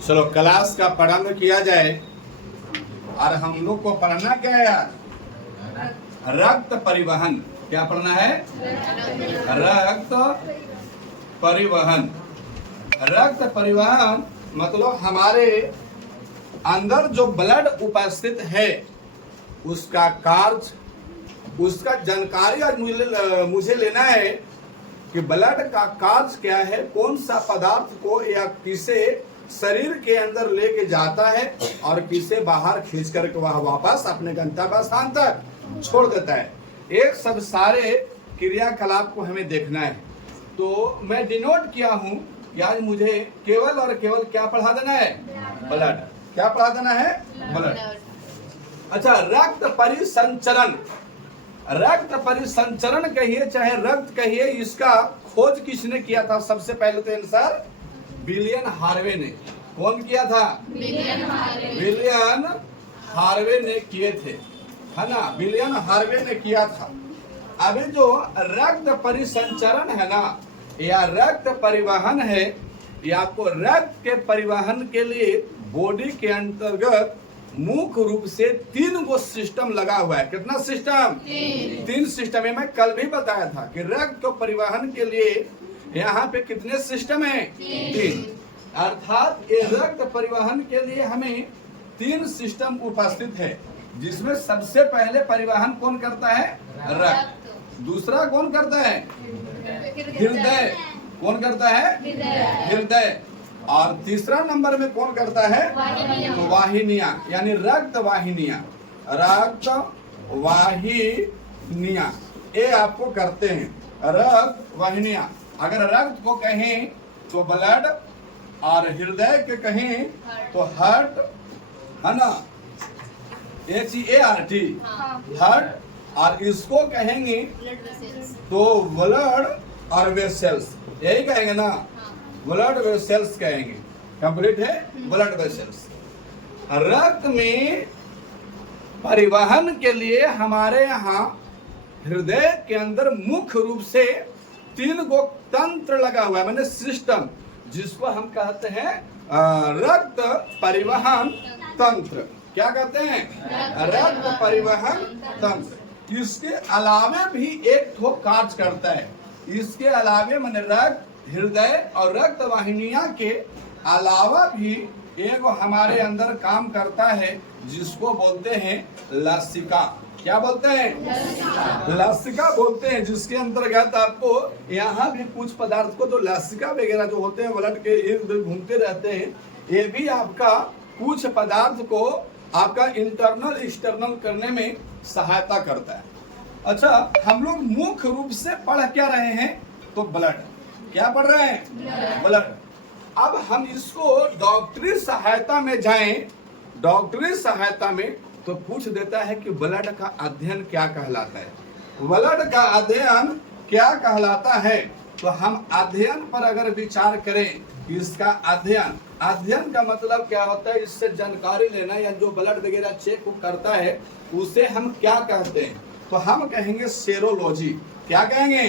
चलो क्लास का प्रारंभ किया जाए। और हम लोग को पढ़ना क्या है यार? रक्त परिवहन। क्या पढ़ना है? रक्त परिवहन। रक्त परिवहन मतलब हमारे अंदर जो ब्लड उपस्थित है उसका कार्य, उसका जानकारी आज मुझे लेना है कि ब्लड का कार्य क्या है, कौन सा पदार्थ को या किसे शरीर के अंदर लेके जाता है और किसे बाहर खींच करके वह वापस अपने गंतव्य स्थान तक छोड़ देता है। एक सब सारे क्रियाकलाप को हमें देखना है। तो मैं डिनोट किया हूं कि आज मुझे केवल और केवल क्या पढ़ा देना है? ब्लड। क्या पढ़ा देना है? ब्लड। अच्छा, रक्त परिसंचरण। रक्त परिसंचरण कहिए चाहे रक्त कहिए, इसका खोज किसने किया था? सबसे पहले तो आंसर विलियम हार्वे ने। कौन किया था? विलियम हार्वे ने किए थे, है ना? विलियम हार्वे ने किया था। अभी जो रक्त परिसंचरण है ना, या रक्त परिवहन है, या आपको रक्त के परिवहन के लिए बॉडी के अंतर्गत मुख्य रूप से 3 गो सिस्टम लगा हुआ है। कितना सिस्टम? 3 सिस्टम है। मैं कल भी बताया था कि रक्त को परिवहन के लिए यहाँ पे कितने सिस्टम है? 3। अर्थात ये रक्त परिवहन के लिए हमें 3 सिस्टम उपस्थित है, जिसमें सबसे पहले परिवहन कौन करता है? रक्त। दूसरा कौन करता है? हृदय। कौन करता है? हृदय। और तीसरा नंबर में कौन करता है? तो वाहिनियां, यानी रक्त वाहिनियां। रक्त वाहिनियां ये आपको करते हैं। रक्त वाहिनियां, अगर रक्त को कहें तो ब्लड, और हृदय के कहें तो हार्ट, है ना? HEART, heart. और इसको कहेंगे तो ब्लड और वेसल्स, यही कहेंगे ना? ब्लड वेसल्स कहेंगे। कंप्लीट है? Blood vessels. रक्त में परिवहन के लिए हमारे यहाँ हृदय के अंदर मुख्य रूप से 3 गो तंत्र लगा हुआ है, माने सिस्टम, जिसको हम कहते हैं रक्त परिवहन तंत्र। क्या कहते हैं? रक्त परिवहन तंत्र। इसके अलावे भी एक ठो कार्य करता है। इसके अलावे माने रक्त, हृदय और रक्त वाहिनियां के अलावा भी एक हमारे अंदर काम करता है, जिसको बोलते हैं लसिका। क्या बोलते हैं? लसिका बोलते हैं, जिसके अंतर्गत आपको यहाँ भी कुछ पदार्थ को, तो लसिका वगैरह जो होते हैं ब्लड के इर्द घूमते रहते हैं, ये भी आपका कुछ पदार्थ को आपका इंटरनल एक्सटर्नल करने में सहायता करता है। अच्छा, हम लोग मुख्य रूप से पढ़ क्या रहे हैं? तो ब्लड। क्या पढ़ रहे हैं? ब्लड। अब हम इसको डॉक्टरी सहायता में जाएं, डॉक्टरी सहायता में तो पूछ देता है कि ब्लड का अध्ययन क्या कहलाता है? ब्लड का अध्ययन क्या कहलाता है? तो हम अध्ययन पर अगर विचार करें, इसका अध्ययन, अध्ययन का मतलब क्या होता है? इससे जानकारी लेना, या जो ब्लड वगैरह चेक करता है उसे हम क्या कहते हैं? तो हम कहेंगे सेरोलॉजी। क्या कहेंगे?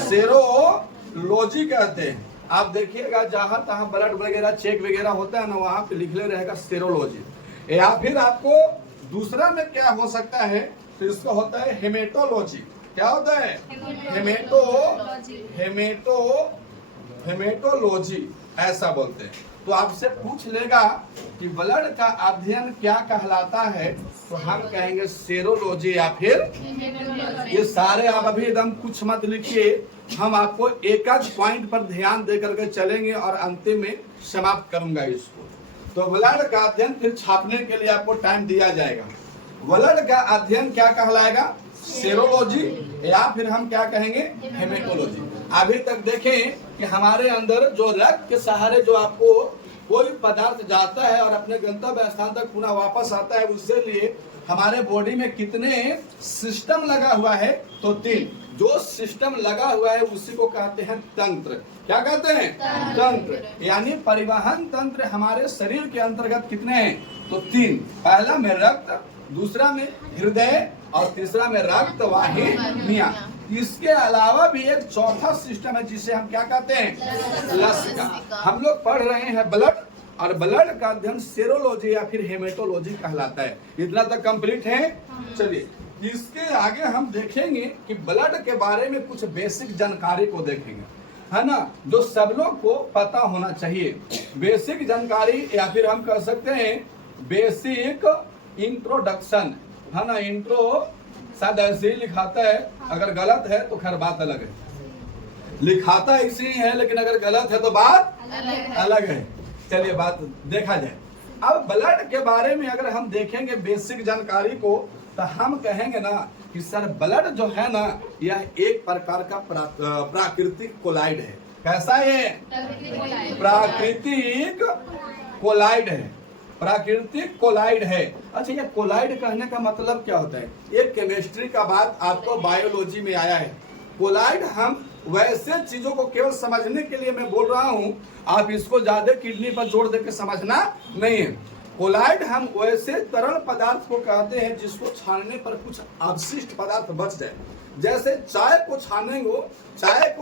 सेरोलॉजी कहते हैं। आप देखिएगा जहां तहां ब्लड वगैरह चेक वगैरह होता है ना, वहां पे लिखले रहेगा सेरोलॉजी। या फिर आपको दूसरा में क्या हो सकता है? तो इसको होता है हेमेटोलॉजी। क्या होता है? हेमेटोलॉजी ऐसा बोलते हैं। तो आपसे पूछ लेगा कि ब्लड का अध्ययन क्या कहलाता है, तो हम कहेंगे सेरोलॉजी या फिर ये सारे। आप अभी एकदम कुछ मत लिखिए, हम आपको एक पॉइंट पर ध्यान दे करके चलेंगे और अंतिम में समाप्त करूंगा इसको। तो ब्लड का अध्ययन फिर छापने के लिए आपको टाइम दिया जाएगा। ब्लड का अध्ययन क्या कहलाएगा? सेरोलॉजी, या फिर हम क्या कहेंगे? हेमेटोलॉजी। अभी तक देखें कि हमारे अंदर जो रक्त के सहारे जो आपको कोई पदार्थ जाता है और अपने गंतव्य स्थान तक पुनः वापस आता है, उसके लिए हमारे बॉडी में कितने सिस्टम लगा हुआ है? तो 3। जो सिस्टम लगा हुआ है उसी को कहते हैं तंत्र। क्या कहते हैं? तंत्र। यानी परिवहन तंत्र हमारे शरीर के अंतर्गत कितने हैं? तो 3। पहला में रक्त, दूसरा में हृदय और तीसरा में रक्त वाहिनियां। इसके अलावा भी एक चौथा सिस्टम है जिसे हम क्या कहते हैं? लसिका। हम लोग पढ़ रहे हैं ब्लड और ब्लड का अध्ययन सेरोलॉजी या फिर हेमेटोलॉजी कहलाता है। इतना तक कंप्लीट है। चलिए इसके आगे हम देखेंगे कि ब्लड के बारे में कुछ बेसिक जानकारी को देखेंगे, है ना, जो सब लोग को पता होना चाहिए। बेसिक जानकारी या फिर हम कह सकते हैं बेसिक इंट्रोडक्शन, है ना। इंट्रो शायद ऐसे ही लिखाता है, अगर गलत है तो खैर बात अलग है, लिखाता ऐसे ही है, लेकिन अगर गलत है तो बात अलग है। चलिए बात देखा जाए। अब ब्लड के बारे में अगर हम देखेंगे बेसिक जानकारी को, तो हम कहेंगे ना कि सर ब्लड जो है ना, यह एक प्रकार का प्राकृतिक कोलाइड है। कैसा है? प्राकृतिक कोलाइड है, प्राकृतिक कोलाइड है। अच्छा, ये कोलाइड कहने का मतलब क्या होता है? ये केमिस्ट्री का बात आपको बायोलॉजी में आया है। कोलाइड हम वैसे चीजों को केवल समझने के लिए मैं बोल रहा हूं, आप इसको ज्यादा किडनी पर जोर देकर समझना नहीं है। कोलाइड हम वैसे तरल पदार्थ को कहते हैं जिसको छानने पर कुछ अवशिष्ट पदार्थ बच जाए। जैसे चाय को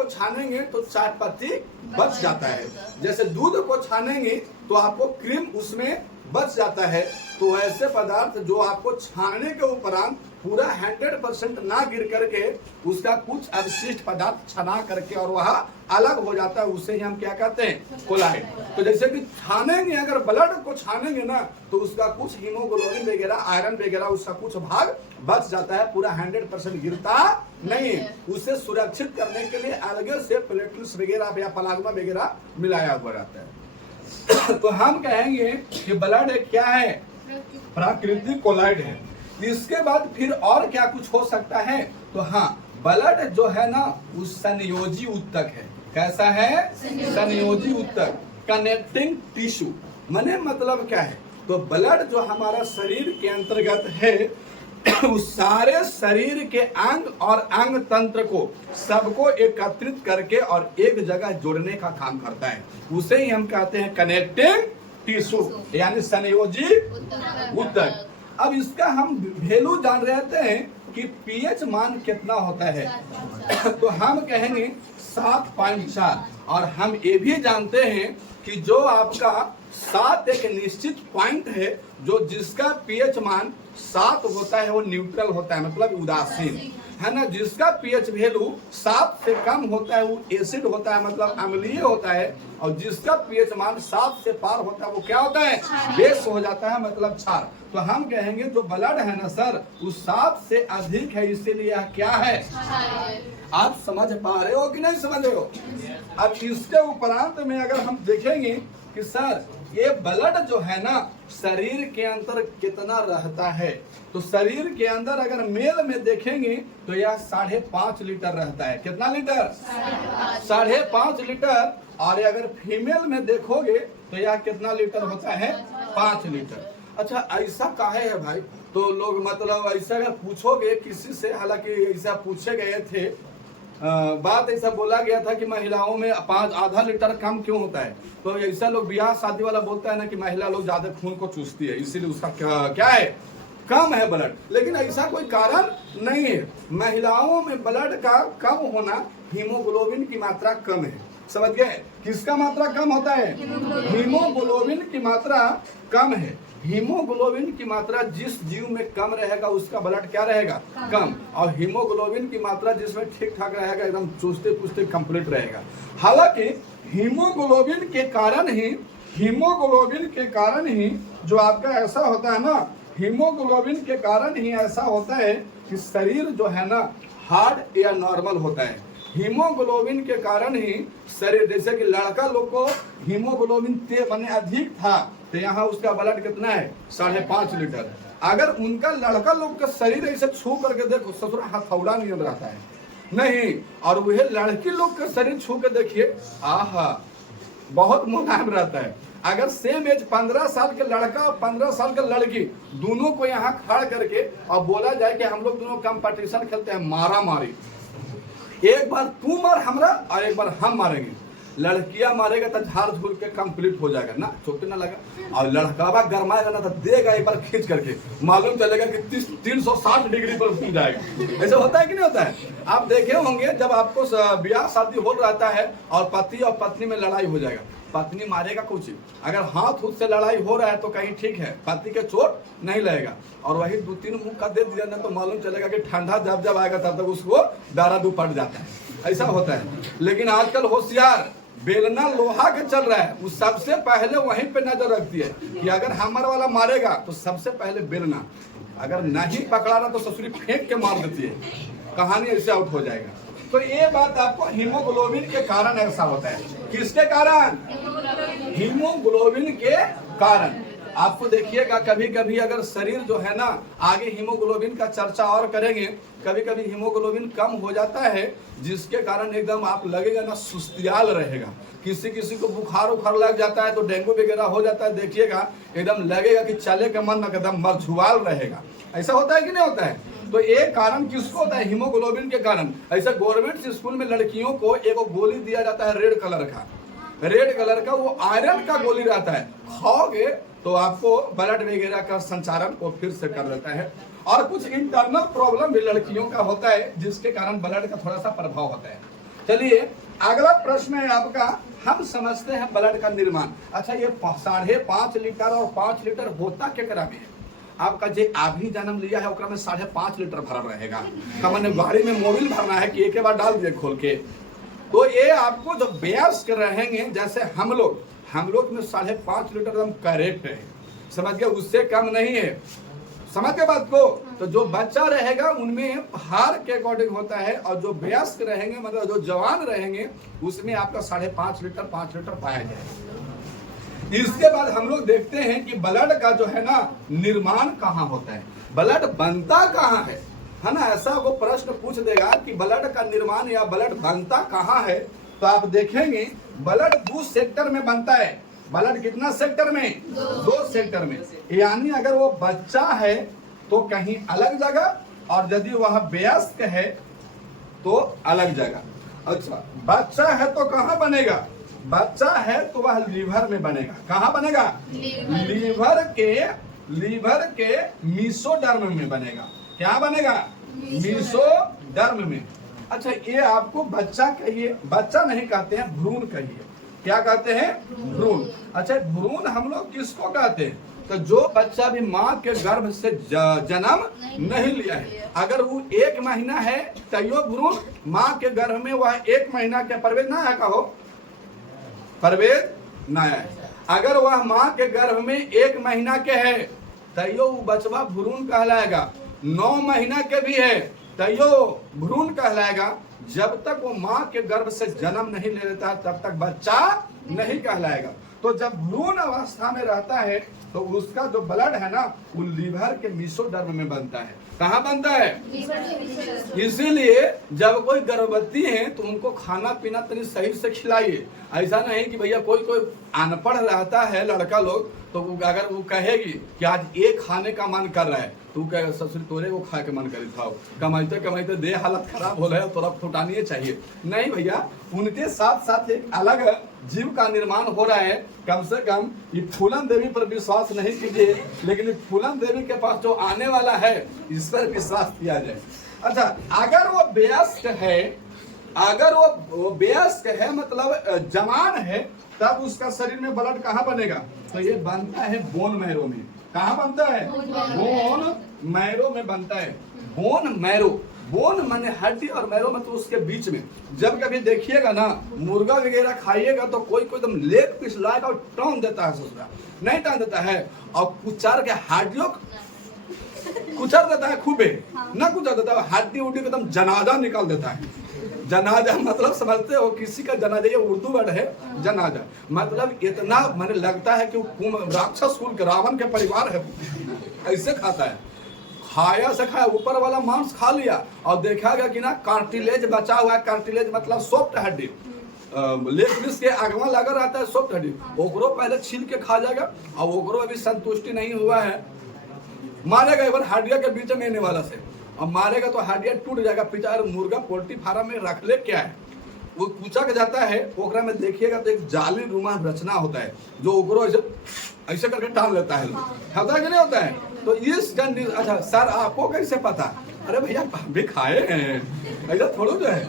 छानेंगे तो चाय पत्ती बच जाता है, जैसे दूध को छानेंगे तो आपको क्रीम उसमें बच जाता है। तो ऐसे पदार्थ जो आपको छानने के उपरांत पूरा 100% ना गिर करके उसका कुछ अवशिष्ट पदार्थ छना करके और वह अलग हो जाता है, उसे ही हम क्या कहते हैं? कोलाइड। तो जैसे कि छानेंगे, अगर ब्लड को छानेंगे ना तो उसका कुछ हीमोग्लोबिन वगैरह, आयरन वगैरह, उसका कुछ भाग बच जाता है, पूरा 100% गिरता नहीं है। उसे सुरक्षित करने के लिए अलग से प्लेटलेट्स वगैरह या प्लाज्मा वगैरह मिलाया हुआ रहता है। तो हम कहेंगे कि ब्लड क्या है? प्राकृतिक कोलाइड है। इसके बाद फिर और क्या कुछ हो सकता है? तो हाँ, ब्लड जो है ना वो संयोजी ऊतक है। कैसा है? संयोजी ऊतक, कनेक्टिंग टिश्यू। माने मतलब क्या है? तो ब्लड जो हमारा शरीर के अंतर्गत है, उस सारे शरीर के अंग और अंग तंत्र को सबको एकत्रित करके और एक जगह जोड़ने का काम करता है। उसे ही हम कहते हैं कनेक्टिंग टिश्यू, यानी संयोजी ऊतक। अब इसका हम वैल्यू जान रहे हैं कि पीएच मान कितना होता है। तो हम कहेंगे 7.4, और हम ये भी जानते हैं कि जो आपका 7 एक निश्चित पॉइंट है, जो जिसका पीएच मान 7 होता है वो न्यूट्रल होता है, मतलब उदासीन, है ना। जिसका पीएच वैल्यू 7 से कम होता है वो एसिड होता है, मतलब अम्लीय होता है। और जिसका पीएच मान 7 से पार होता है वो क्या होता है? बेस हो जाता है, मतलब क्षार। तो हम कहेंगे जो ब्लड है ना सर, वो 7 से अधिक है, इसीलिए यह क्या है? आप समझ पा रहे हो कि नहीं समझ रहे हो? अब इसके उपरांत में अगर हम देखेंगे कि सर ये ब्लड जो है ना शरीर के अंदर कितना रहता है, तो शरीर के अंदर अगर मेल में देखेंगे तो यह 5.5 लीटर रहता है। कितना लीटर? 5.5 लीटर। और अगर फीमेल में देखोगे तो यह कितना लीटर होता है? 5 लीटर। अच्छा, ऐसा काहे है भाई? तो लोग मतलब ऐसा अगर पूछोगे किसी से, हालांकि ऐसा पूछे गए थे, बात ऐसा बोला गया था कि महिलाओं में आधा लीटर कम क्यों होता है। तो ऐसा लोग ब्याह शादी वाला बोलता है ना कि महिला लोग ज्यादा खून को चूसती है, इसीलिए उसका क्या है? कम है ब्लड। लेकिन ऐसा कोई कारण नहीं है। महिलाओं में ब्लड का कम होना, हीमोग्लोबिन की मात्रा कम है। समझ गए? किसका मात्रा कम होता है? हीमोग्लोबिन की मात्रा कम है। हीमोग्लोबिन की मात्रा जिस जीव में कम रहेगा उसका ब्लड क्या रहेगा? कम। और हीमोग्लोबिन की मात्रा जिसमें ठीक ठाक रहेगा, एकदम चूसते पुसते कंप्लीट रहेगा। हालांकि हीमोग्लोबिन के कारण ही जो आपका ऐसा होता है ना, हीमोग्लोबिन के कारण ही ऐसा होता है कि शरीर जो है ना हार्ड या नॉर्मल होता है। हीमोग्लोबिन के कारण ही शरीर, जैसे कि लड़का लोग को हीमोग्लोबिन माने अधिक था, तो यहाँ उसका ब्लड कितना है? 5.5 लीटर। अगर उनका लड़का लोग का शरीर ऐसे छू करके देखो, ससुरा हथौड़ा नहीं रहता है नहीं, और वह लड़की लोग का शरीर छू के देखिए, आहा, बहुत मुलायम रहता है। अगर सेम एज 15 साल के लड़का और 15 साल के लड़की दोनों को यहाँ खड़ा करके और बोला जाए कि हम लोग दोनों कंपटीशन खेलते हैं, मारा मारी, एक बार तू मार हमरा और एक बार हम मारेंगे, लड़कियां मारेगा तो झाड़ झूल के कंप्लीट हो जाएगा ना, चोट ना लगा। और लड़कावा गरमाएगा ना तो देगा एक बार खींच करके, मालूम चलेगा कि 360 डिग्री पर घूम जाएगा। ऐसा होता है कि नहीं होता है? आप देखे होंगे जब आपको ब्याह शादी हो रहता है और पति और पत्नी में लड़ाई हो जाएगा, पत्नी मारेगा कुछ, अगर हाथ से लड़ाई हो रहा है तो कहीं ठीक है, पति के चोट नहीं लगेगा। और वही 2-3 मुक्का दे दिया ना तो मालूम चलेगा कि ठंडा जब जब आएगा तब तक उसको दारा दू पट जाता है, ऐसा होता है। लेकिन आजकल होशियार बेलना लोहा के चल रहा है, वो सबसे पहले वहीं पे नजर रखती है कि अगर हमर वाला मारेगा तो सबसे पहले बेलना, अगर नहीं पकड़ा रहा तो ससुरी फेंक के मार देती है, कहानी ऐसे आउट हो जाएगा। तो ये बात आपको हीमोग्लोबिन के कारण ऐसा होता है। किसके कारण? हीमोग्लोबिन के कारण। आपको देखिएगा कभी कभी अगर शरीर जो है ना, आगे हीमोग्लोबिन का चर्चा और करेंगे, कभी कभी हीमोग्लोबिन कम हो जाता है जिसके कारण एकदम आप लगेगा ना सुस्तियाल रहेगा। किसी किसी को बुखार उखार लग जाता है तो डेंगू वगैरह हो जाता है, देखिएगा एकदम लगेगा कि चले का मन एकदम मरझुआल रहेगा। ऐसा होता है कि नहीं होता है? तो एक कारण किसको होता है? हीमोग्लोबिन के कारण। ऐसे गवर्नमेंट स्कूल में लड़कियों को एक गोली दिया जाता है रेड कलर का, रेड कलर का, वो आयरन का गोली रहता है, खाओगे तो आपको ब्लड वगैरह का संचारण को फिर से कर देता है। और कुछ इंटरनल प्रॉब्लम भी लड़कियों का होता है जिसके कारण ब्लड का थोड़ा सा प्रभाव होता है। चलिए अगला प्रश्न है आपका, हम समझते हैं ब्लड का निर्माण। अच्छा, ये 5.5 लीटर और 5 लीटर होता केकरा में? आपका जो अभी जन्म लिया है ओकरा में 5.5 लीटर भरल रहेगा। कमन गाड़ी में मोबिल भरना है कि एक बार डाल दिए खोल के। तो ये आपको जो वयस्क रहेंगे, जैसे हम लोग में 5.5 लीटर एकदम करेक्ट है, समझ गए, उससे कम नहीं है। समझ के बात को? तो जो बच्चा रहेगा उनमें हार के अकॉर्डिंग होता है, और जो वयस्क रहेंगे मतलब जो जवान रहेंगे उसमें आपका 5.5 लीटर 5 लीटर पाया जाएगा। इसके बाद हम लोग देखते हैं कि ब्लड का जो है ना निर्माण कहाँ होता है, ब्लड बनता कहाँ है ना? ऐसा वो प्रश्न पूछ देगा कि ब्लड का निर्माण या ब्लड बनता कहाँ है, तो आप देखेंगे ब्लड 2 सेक्टर में बनता है। ब्लड कितना सेक्टर में? 2 सेक्टर में। यानी अगर वो बच्चा है तो कहीं अलग जगह, और यदि वह वयस्क है तो अलग जगह। अच्छा, बच्चा है तो कहाँ बनेगा? बच्चा है तो वह लीवर में बनेगा। कहाँ बनेगा? लीवर के मीसोडर्म में बनेगा। क्या बनेगा? मीसोडर्म में। अच्छा, ये आपको बच्चा कहिए, बच्चा नहीं कहते हैं, भ्रूण कहिए। क्या कहते हैं? भ्रूण। अच्छा, भ्रूण हम लोग किसको कहते हैं? तो जो बच्चा भी माँ के गर्भ से जन्म नहीं लिया है, अगर वो 1 महीना है तैयो भ्रूण, माँ के गर्भ में वह 1 महीना के प्रवेश ना है, कहो प्रवेश ना है। अगर वह माँ के गर्भ में 1 महीना के है तैयो वो बचवा भ्रूण कहलाएगा। 9 महीना के भी है तैयो भ्रूण कहलाएगा। जब तक वो माँ के गर्भ से जन्म नहीं ले लेता तब तक बच्चा नहीं कहलाएगा। तो जब भ्रूण अवस्था में रहता है तो उसका जो ब्लड है ना वो लीवर के मीसोडर्म में बनता है। कहाँ बनता है? इसीलिए जब कोई गर्भवती है तो उनको खाना पीना तनी सही से खिलाइए। ऐसा नहीं कि भैया कोई अनपढ़ रहता है लड़का लोग, तो अगर वो कहेगी कि आज एक खाने का मन कर रहा है तो कहे ससुर तोरे को खा के मन करी था, कमाइते कमाइते दे हालत खराब हो रहा है, थोड़ा फुटानी चाहिए। नहीं भैया, उनके साथ साथ एक अलग जीव का निर्माण हो रहा है। कम से कम ये फूलन देवी पर विश्वास नहीं कीजिए, लेकिन फूलन देवी के पास जो आने वाला है इस पर विश्वास किया जाए। अच्छा, अगर वो वयस्क है, अगर वो वयस्क है मतलब जवान है, तब उसका शरीर में ब्लड कहाँ बनेगा? तो ये बनता है बोन मैरो में। कहाँ बनता है? बोन मैरो में बनता है। बोन मैरो, बोन माने हड्डी और मैरो में, तो उसके बीच में। जब कभी देखिएगा ना मुर्गा वगैरह खाइएगा तो कोई एकदम लेग पीस लाएगा और टान देता है, ससुरा नहीं टान देता है, और कुचर के हड्डियों कुचर देता है खूबे, ना कुचर देता है, हड्डी उड्डी एकदम जनाजा निकाल देता है। जनाजा मतलब समझते हो? किसी का जनाजा, ये उर्दू वर्ड है जनाजा, मतलब इतना मैंने लगता है कि वो राक्षस कुल के रावण के परिवार है, ऐसे खाता है। खाया से खाया, ऊपर वाला मांस खा लिया और देखा गया कि ना कार्टिलेज बचा हुआ है। कार्टिलेज मतलब सॉफ्ट हड्डी, लेग पीस के आगवा लगा रहता है सॉफ्ट हड्डी, ओकरो पहले छील के खा जाएगा। और ओकरो अभी संतुष्टि नहीं हुआ है, मारेगा एक बार हड्डिया के बीच में आने वाला से, और मारेगा तो हड्डिया टूट जाएगा। पिचार मुर्गा पोल्ट्री फार्म में रख ले क्या है, वो पूछा जाता है, ओकरा में देखिएगा तो एक जाली रुमा रचना होता है जो ओकरो ऐसे करके टान लेता है। होता है कि नहीं होता है? तो इस अच्छा सर आपको कैसे पता? अरे भैया हम भी खाए हैं, ऐसा थोड़ा जो है।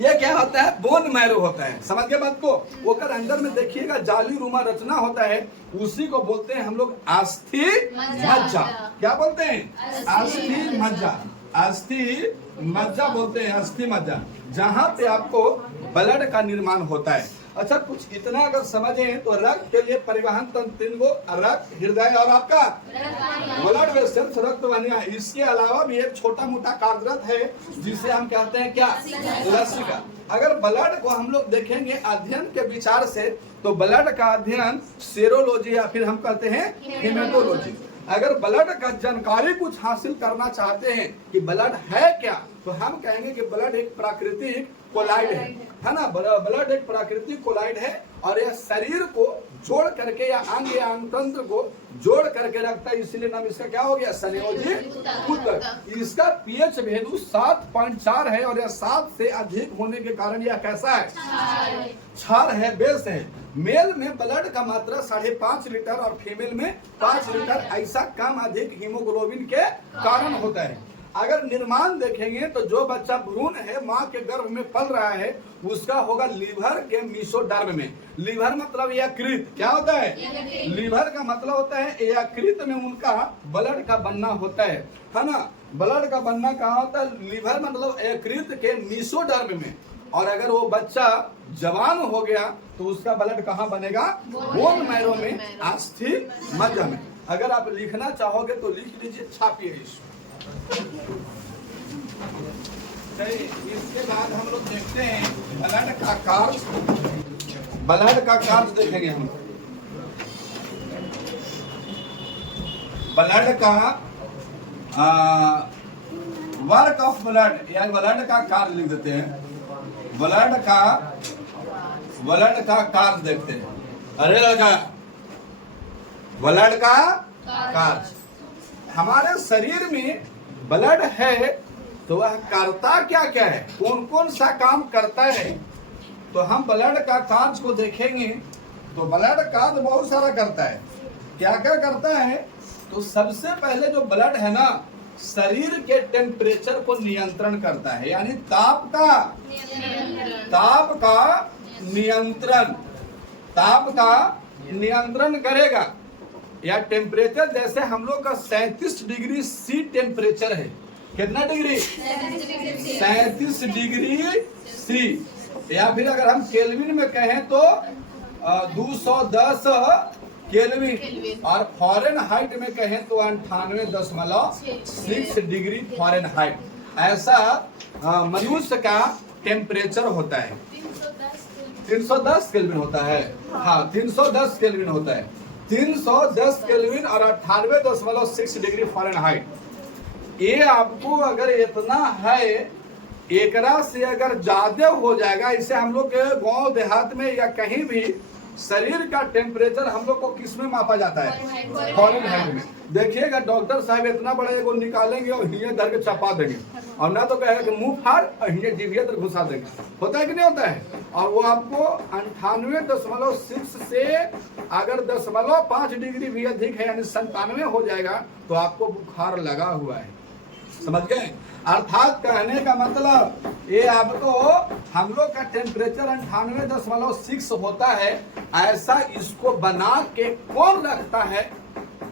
ये क्या होता है? बोन मैरो होता है। समझ गए बात को? वो कर अंदर में देखिएगा जाली रूमा रचना होता है, उसी को बोलते हैं हम लोग अस्थि मज्जा। क्या बोलते हैं? अस्थि मज्जा। अस्थि मज्जा बोलते हैं, अस्थि मज्जा, जहाँ पे आपको ब्लड का निर्माण होता है। अच्छा, कुछ इतना अगर समझें तो रक्त के लिए परिवहन तंत्र 3 गो, रक्त, हृदय और आपका ब्लड वेसल्स, रक्त वाहिनियां। इसके अलावा भी एक छोटा मोटा कार्यरत है जिसे हम कहते हैं क्या? लसिका। अगर ब्लड को हम लोग देखेंगे अध्ययन के विचार से, तो ब्लड का अध्ययन सेरोलॉजी या फिर हम कहते हैं हेमेटोलॉजी। अगर ब्लड का जानकारी कुछ हासिल करना चाहते हैं कि ब्लड है क्या, तो हम कहेंगे कि ब्लड एक प्राकृतिक कोलाइड है ना। ब्लड एक प्राकृतिक कोलाइड है और यह शरीर को जोड़ करके या अंग तंत्र को जोड़ करके रखता है, इसीलिए नाम इसका क्या हो गया? संयोजी ऊतक। इसका पीएच वैल्यू 7.4 है और यह 7 से अधिक होने के कारण यह कैसा है? क्षार है, बेस है। मेल में ब्लड का मात्रा 5.5 लीटर और फीमेल में 5 लीटर, ऐसा कम अधिक हीमोग्लोबिन के कारण होता है। अगर निर्माण देखेंगे तो जो बच्चा भ्रूण है, माँ के गर्भ में पल रहा है, उसका होगा लीवर के मीसोडर्म में। लीवर मतलब यकृत। क्या होता है? लीवर का मतलब होता है यकृत में उनका ब्लड का बनना होता है ना। ब्लड का बनना कहाँ होता है? लीवर मतलब यकृत के मीसोडर्म में। और अगर वो बच्चा जवान हो गया तो उसका ब्लड कहाँ बनेगा? बोन मैरो में, अस्थि मज्जा में। अगर आप लिखना चाहोगे तो लिख लीजिए, छापिए इसको। इसके बाद हम लोग देखते हैं ब्लड का कार्य। ब्लड का कार्य देखेंगे हम। ब्लड का वर्क ऑफ ब्लड, या ब्लड का कार्य लिख देते हैं। ब्लड का कार्य देखते हैं। अरे लगा ब्लड का कार्य। हमारे शरीर में ब्लड है तो वह करता क्या क्या है, कौन कौन सा काम करता है? तो हम ब्लड का कार्य को देखेंगे तो ब्लड कार्य बहुत सारा करता है। क्या क्या करता है? तो सबसे पहले जो ब्लड है ना, शरीर के टेम्परेचर को नियंत्रण करता है, यानी ताप का नियंत्रण करेगा। या टेम्परेचर जैसे हम लोग का 37 डिग्री सी टेम्परेचर है। कितना डिग्री? 37 degree C. या फिर अगर हम केल्विन में कहें तो 210 केल्विन, और फॉरेनहाइट में कहें तो 98.6 डिग्री फॉरेनहाइट। ऐसा मनुष्य का टेम्परेचर होता है। 310 केल्विन होता है। हाँ, 310 केल्विन होता है। 310 केल्विन और 98.6 डिग्री फॉरेनहाइट। ये आपको अगर इतना है, एकरा से अगर ज्यादा हो जाएगा, इसे हम लोग के गांव देहात में या कहीं भी शरीर का टेम्परेचर हम लोग को किस में मापा जाता है? फॉरेनहाइट में। देखिएगा डॉक्टर साहब इतना बड़ा एगो निकालेंगे और हिये धर के छपा देंगे, और ना तो कहेगा कि मुंह फाड़ और हिये जीभिया तक घुसा देंगे। होता है कि नहीं होता है? और वो आपको 98.6 से अगर 0.5 डिग्री भी अधिक है, यानी 97 हो जाएगा, तो आपको बुखार लगा हुआ है। समझ गए? अर्थात कहने का मतलब ये आपको हम लोग का टेम्परेचर 98.6 होता है। ऐसा इसको बना के कौन रखता है?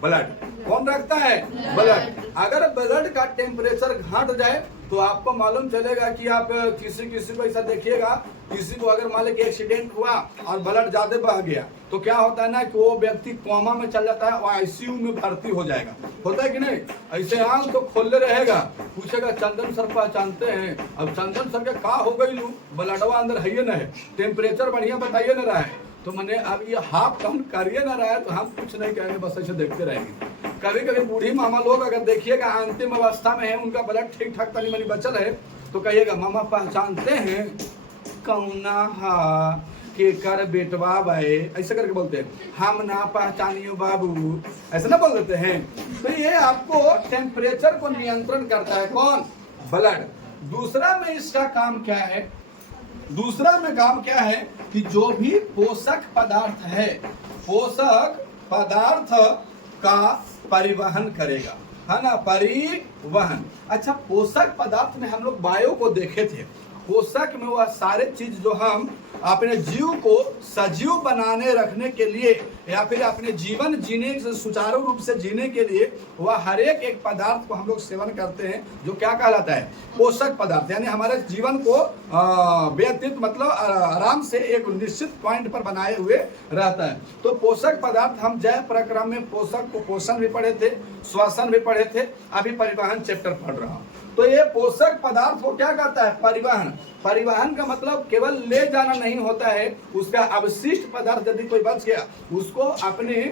ब्लड। कौन रखता है? ब्लड। अगर ब्लड का टेम्परेचर घट जाए तो आपको मालूम चलेगा कि आप किसी को ऐसा देखिएगा, किसी को अगर मान लो कि एक्सीडेंट हुआ और ब्लड ज्यादा बह गया तो क्या होता है ना कि वो व्यक्ति कोमा में चल जाता है और आईसीयू में भर्ती हो जाएगा। होता है कि नहीं? ऐसे आंख तो खोले रहेगा, पूछेगा चंदन सर पहचानते हैं? अब चंदन सर के का हो गई लू, ब्लडवा अंदर है ना, है टेम्परेचर बढ़िया बताइए ना रहा है, तो मैंने अब ये हाफ काउंट करिए ना रहा है तो हम कुछ नहीं कहेंगे, बस ऐसे देखते रहेंगे। कभी कभी बूढ़ी मामा लोग अगर देखिएगा अंतिम अवस्था में है, उनका ब्लड ठीक ठाक तनी मनी बचल है, तो कहिएगा मामा पहचानते हैं कौना हा के कर बेटवा भाई, ऐसे करके बोलते हैं। हम ना पहचानियो बाबू, ऐसे ना बोल देते हैं। तो ये आपको टेम्परेचर को नियंत्रण करता है कौन? ब्लड। दूसरा में इसका काम क्या है? दूसरा में काम क्या है कि जो भी पोषक पदार्थ है, पोषक पदार्थ का परिवहन करेगा, है ना, परिवहन। अच्छा, पोषक पदार्थ में हम लोग बायो को देखे थे, पोषक में वह सारे चीज जो हम अपने जीव को सजीव बनाने रखने के लिए या फिर अपने जीवन जीने से सुचारू रूप से जीने के लिए वह हर एक पदार्थ को हम लोग सेवन करते हैं, जो क्या कहलाता है? पोषक पदार्थ। यानी हमारे जीवन को व्यतीत मतलब आराम से एक निश्चित पॉइंट पर बनाए हुए रहता है। तो पोषक पदार्थ हम जय प्रक्रम में पोषक को पोषण भी पढ़े थे, श्वसन भी पढ़े थे, अभी परिवहन चैप्टर पढ़ रहा हूँ। तो ये पोषक पदार्थ को क्या कहता है? परिवहन। परिवहन का मतलब केवल ले जाना नहीं होता है, उसका अवशिष्ट पदार्थ यदि कोई बच गया उसको अपने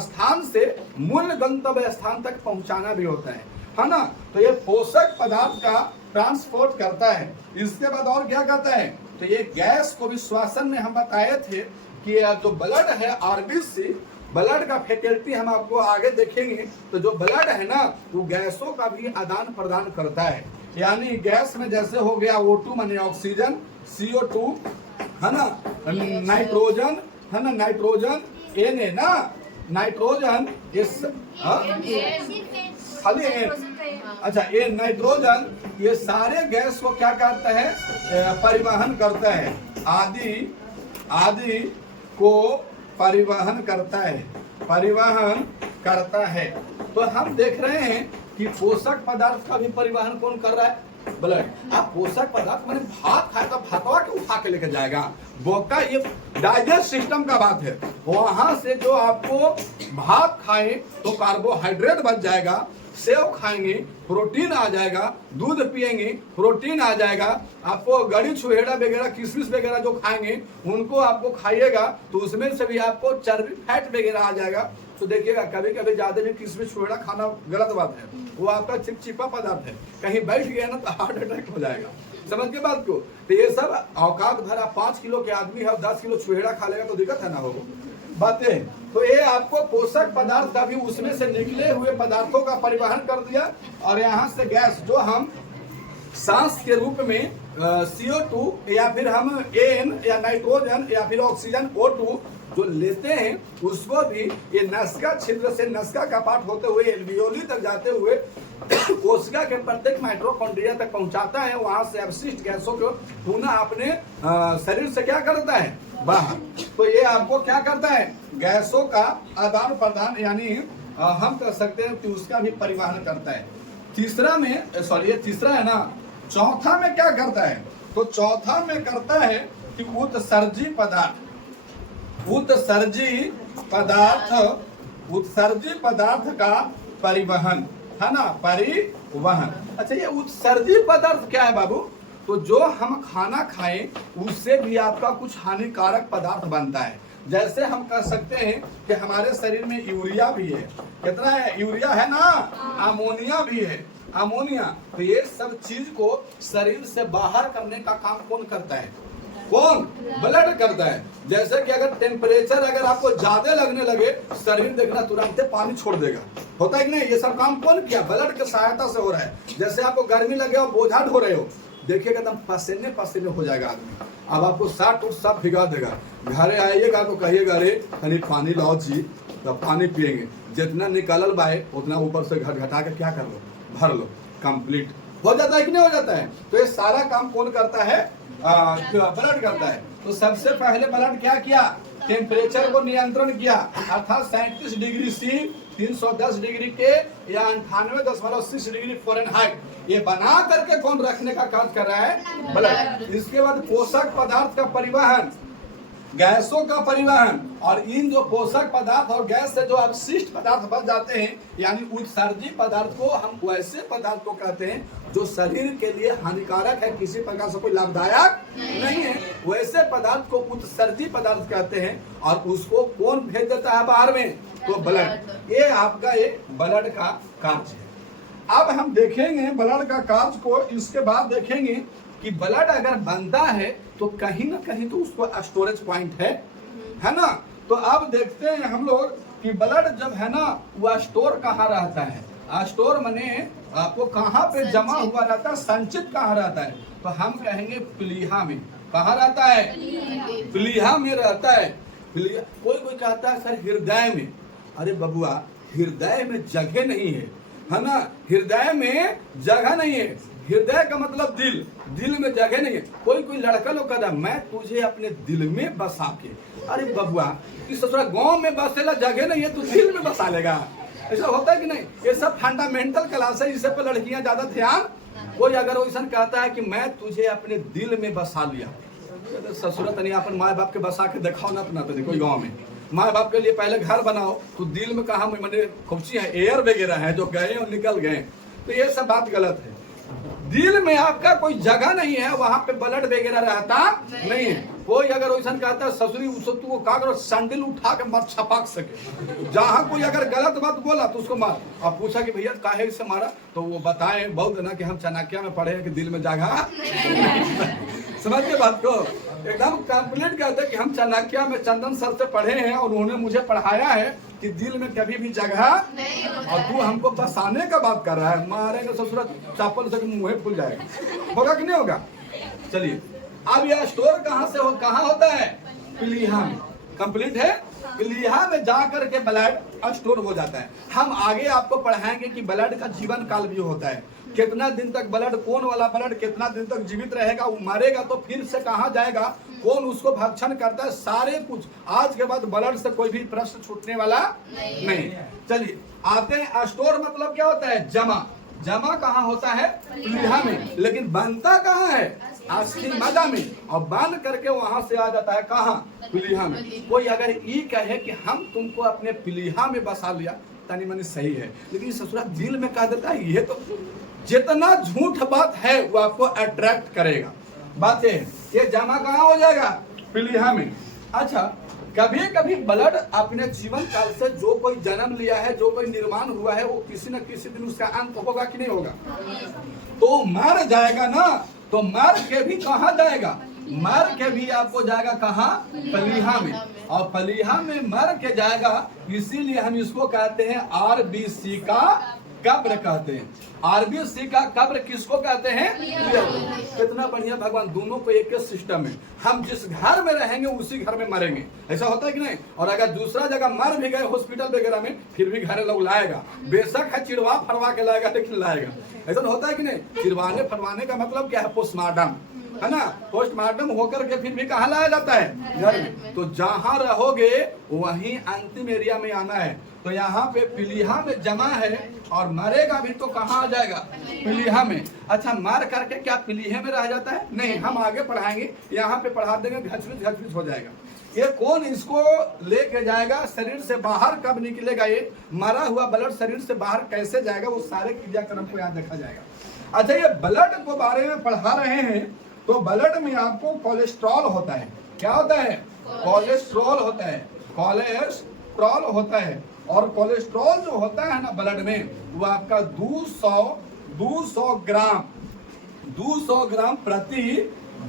स्थान से मूल गंतव्य स्थान तक पहुंचाना भी होता है ना। तो ये पोषक पदार्थ का ट्रांसपोर्ट करता है। इसके बाद और क्या करता है? तो ये गैस को भी श्वसन में हम बताए थे कि जो ब्लड है आरबीसी, ब्लड का फैकल्टी हम आपको आगे देखेंगे। तो जो ब्लड है ना वो गैसों का भी आदान प्रदान करता है। यानी गैस में जैसे हो गया O2 माने ऑक्सीजन, CO2 है ना, नाइट्रोजन है ना, नाइट्रोजन N है ना, नाइट्रोजन खाली अच्छा ये नाइट्रोजन, ये सारे गैस को क्या करता है? परिवहन करता है, आदि को परिवहन करता है, परिवहन करता है। तो हम देख रहे हैं कि पोषक पदार्थ का भी परिवहन कौन कर रहा है? ब्लड। आप पोषक पदार्थ मैंने भात खाया तो भातवा के उठा के लेके जाएगा, बोका ये डाइजेस्ट सिस्टम का बात है। वहां से जो आपको भात खाए तो कार्बोहाइड्रेट बच जाएगा, सेव खाएंगे प्रोटीन आ जाएगा, दूध पिएंगे प्रोटीन आ जाएगा, आपको गड़ी छुहेड़ा वगैरह किशमिश वगैरह जो खाएंगे उनको आपको खाइएगा तो उसमें से भी आपको चर्बी फैट वगैरह आ जाएगा। तो देखिएगा कभी कभी ज्यादा भी किशमिश छुहेड़ा खाना गलत बात है, वो आपका चिपचिपा पदार्थ है, कहीं बैठ गया ना तो हार्ट अटैक हो जाएगा। समझ के बात को? तो ये सब औकात भरा 5 किलो के आदमी है 10 किलो छुहेड़ा खा लेगा तो दिक्कत है ना वो बातें। तो ये आपको पोषक पदार्थ का भी उसमें से निकले हुए पदार्थों का परिवहन कर दिया। और यहाँ से गैस जो हम सांस के रूप में CO2 या फिर हम N या नाइट्रोजन या फिर ऑक्सीजन O2 जो लेते हैं उसको भी ये नसिका छिद्र से नसिका का पार्ट होते हुए एल्वियोली तक जाते हुए कोशिका के प्रत्येक माइटोकॉन्ड्रिया तक पहुंचाता है। वहां से अवशिष्ट गैसों को पुनः अपने शरीर से क्या करता है? बाहर। तो ये आपको क्या करता है? गैसों का आदान प्रदान, यानी हम कर सकते हैं कि उसका भी परिवहन करता है। तीसरा में सॉरी ये तीसरा है ना, चौथा में क्या करता है? तो चौथा में करता है कि उत्सर्जी पदार्थ का परिवहन है ना, परिवहन। अच्छा ये उत्सर्जी पदार्थ क्या है बाबू? तो जो हम खाना खाएं उससे भी आपका कुछ हानिकारक पदार्थ बनता है। जैसे हम कह सकते हैं कि हमारे शरीर में यूरिया भी है, कितना है? यूरिया है ना, अमोनिया भी है, अमोनिया। तो ये सब चीज को शरीर से बाहर करने का काम कौन करता है? कौन? ब्लड करता है। जैसे कि अगर टेम्परेचर अगर आपको ज्यादा लगने लगे शरीर देखना तुरंत पानी छोड़ देगा, होता है कि नहीं? ये सब काम कौन किया? ब्लड की सहायता से हो रहा है। जैसे आपको गर्मी लगे और बोझा ढो रहे हो, देखिएगा एकदम पसीने पसीने हो जाएगा आदमी। अब आपको शर्ट उठ सब भिगा देगा, घरे आइएगा तो कहिएगा अरे खनी पानी लाओ जी, तब पानी पिएंगे। जितना निकालल बाए उतना ऊपर से घटा के क्या कर लो? भर लो, कंप्लीट हो जाता है कि नहीं हो जाता है? तो ये सारा काम कौन करता है? ब्लड करता है। तो सबसे पहले ब्लड क्या किया? टेम्परेचर को नियंत्रण किया, अर्थात 37 डिग्री सी 310 डिग्री के या 98.6 डिग्री फ़ारेनहाइट ये बना करके कौन रखने का कार्य कर रहा है? ब्लड। इसके बाद पोषक पदार्थ का परिवहन, गैसों का परिवहन, और इन जो पोषक पदार्थ और गैस से जो अवशिष्ट पदार्थ बच जाते हैं यानी उत्सर्जी पदार्थ को हम वैसे पदार्थ को कहते हैं जो शरीर के लिए हानिकारक है, किसी प्रकार से कोई लाभदायक नहीं है, वैसे पदार्थ को उत्सर्जी पदार्थ कहते हैं। और उसको कौन भेज देता है बाहर में? तो ब्लड। ये आपका ये ब्लड का कार्य है। अब हम देखेंगे ब्लड का कार्य को, इसके बाद देखेंगे कि ब्लड अगर बनता है तो कहीं ना कहीं तो उसको स्टोरेज पॉइंट है ना। तो अब देखते हैं हम लोग कि ब्लड जब है ना वो स्टोर कहाँ रहता है? स्टोर माने आपको कहाँ पे जमा हुआ रहता है, संचित कहाँ रहता है? तो हम कहेंगे प्लीहा में। कहाँ रहता है? प्लीहा में रहता है। कोई कहता है सर हृदय में। अरे बबुआ हृदय में जगह नहीं है ना, हृदय में जगह नहीं है। हृदय का मतलब दिल, दिल में जगह नहीं है। कोई कोई लड़का लोग कहता है मैं तुझे अपने दिल में बसा के, अरे बबुआ इस ससुरा गांव में बसेला जगह नहीं है, तू दिल में बसा लेगा, ऐसा होता है कि नहीं? ये सब फंडामेंटल क्लास है, इसे पे लड़कियां ज्यादा ध्यान। कोई अगर वैसा कहता है कि मैं तुझे अपने दिल में बसा लिया, तो ससुरा तनी अपन माँ बाप के बसा के दिखाओ ना अपना, तो कोई गाँव में माँ बाप के लिए पहले घर बनाओ, तो दिल में कहा मैंने खूबची है, एयर वगैरह है जो गए और निकल गए, तो ये सब बात गलत है। दिल में आपका कोई जगह नहीं है, वहां पे ब्लड वगैरह रहता नहीं है। कोई अगर वैसा कहता है ससुरी उसको तू का करो सैंडल उठा के मत छपाक सके, जहां कोई अगर गलत बात बोला तो उसको मार। अब पूछा कि भैया काहे से मारा, तो वो बताए बहुत ना कि हम चाणक्य में पढ़े हैं कि दिल में जगह समझ के बात को एकदम कंप्लीट कहते हैं कि हम चाणक्य में चंदन सर से पढ़े हैं और उन्होंने मुझे पढ़ाया है कि दिल में कभी भी जगह नहीं, और तू हमको बसाने का बात कर रहा है, मारेगा ससुरा चापल से मुंह फूल जाएगा, होगा कि नहीं होगा? चलिए अब यह स्टोर कहाँ होता है? पीलिया में। कंप्लीट है, पीलिया में जा करके ब्लड स्टोर हो जाता है। हम आगे आपको पढ़ाएंगे कि ब्लड का जीवन काल भी होता है, कितना दिन तक ब्लड, कौन वाला ब्लड कितना दिन तक जीवित रहेगा, वो मरेगा तो फिर से कहाँ जाएगा, कौन उसको भक्षण करता है, सारे कुछ आज के बाद ब्लड से कोई भी प्रश्न छूटने वाला नहीं। चलिए आते हैं, स्टोर मतलब क्या होता है? जमा। जमा कहाँ होता है? पीलिया में। लेकिन बनता कहाँ है? अस्थि मज्जा में, और बांध करके वहां से आ जाता है कहाँ? पीलिया में। कोई अगर ये कहे कि हम तुमको अपने पीलिया में बसा लिया, तनी मनी सही है, लेकिन ससुरा दिल में कह देता है, ये तो जितना झूठ बात है वो आपको अट्रैक्ट करेगा। बात है ये जमा कहाँ हो जाएगा? पीलिया में। अच्छा, कभी कभी ब्लड अपने जीवन काल से जो कोई जन्म लिया है, जो कोई निर्माण हुआ है, वो किसी न किसी दिन उसका अंत होगा कि नहीं होगा? तो मर जाएगा ना, तो मर के भी कहाँ जाएगा? मर के भी आपको जाएगा कहाँ? पीलिया में। और पीलिया में मर के जाएगा, इसीलिए हम इसको कहते हैं आरबीसी का कब्र कहते हैं। आरबीसी का कब्र किसको कहते हैं? कितना बढ़िया भगवान, दोनों को एक सिस्टम है। हम जिस घर में रहेंगे उसी घर में मरेंगे, ऐसा होता है कि नहीं? और अगर दूसरा जगह मर भी गए हॉस्पिटल वगैरह में, फिर भी घर लोग लाएगा, बेशक है चिड़वा फरवा के लाएगा, लेकिन लाएगा। ऐसा होता है कि नहीं? चिड़वाने फरवाने का मतलब क्या है? पोस्टमार्टम, है ना? पोस्टमार्टम होकर के फिर भी कहाँ लाया जाता है? घर में। तो जहाँ रहोगे वहीं अंतिम एरिया में आना है। तो यहाँ पे पीलिया में जमा है और मरेगा भी तो कहाँ आ जाएगा? पीलिया में। अच्छा, मार करके क्या पीलिया में रह जाता है? नहीं, हम आगे पढ़ाएंगे, यहाँ पे पढ़ा देंगे, घचपिच हो जाएगा। ये कौन इसको लेके जाएगा? शरीर से बाहर कब निकलेगा? ये मरा हुआ ब्लड शरीर से बाहर कैसे जाएगा? वो सारे क्रियाक्रम को यहाँ देखा जाएगा। अच्छा, ये ब्लड के बारे में पढ़ा रहे हैं, तो ब्लड में आपको कोलेस्ट्रॉल होता है। क्या होता है? कोलेस्ट्रॉल होता है। कोलेस्ट्रॉल होता है, और कोलेस्ट्रॉल जो होता है ना ब्लड में, वो आपका 200 ग्राम प्रति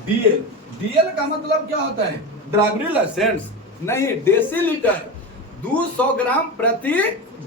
डीएल। डीएल का मतलब क्या होता है? ड्राइवरी लाइसेंस नहीं, डेसीलीटर। 200 ग्राम प्रति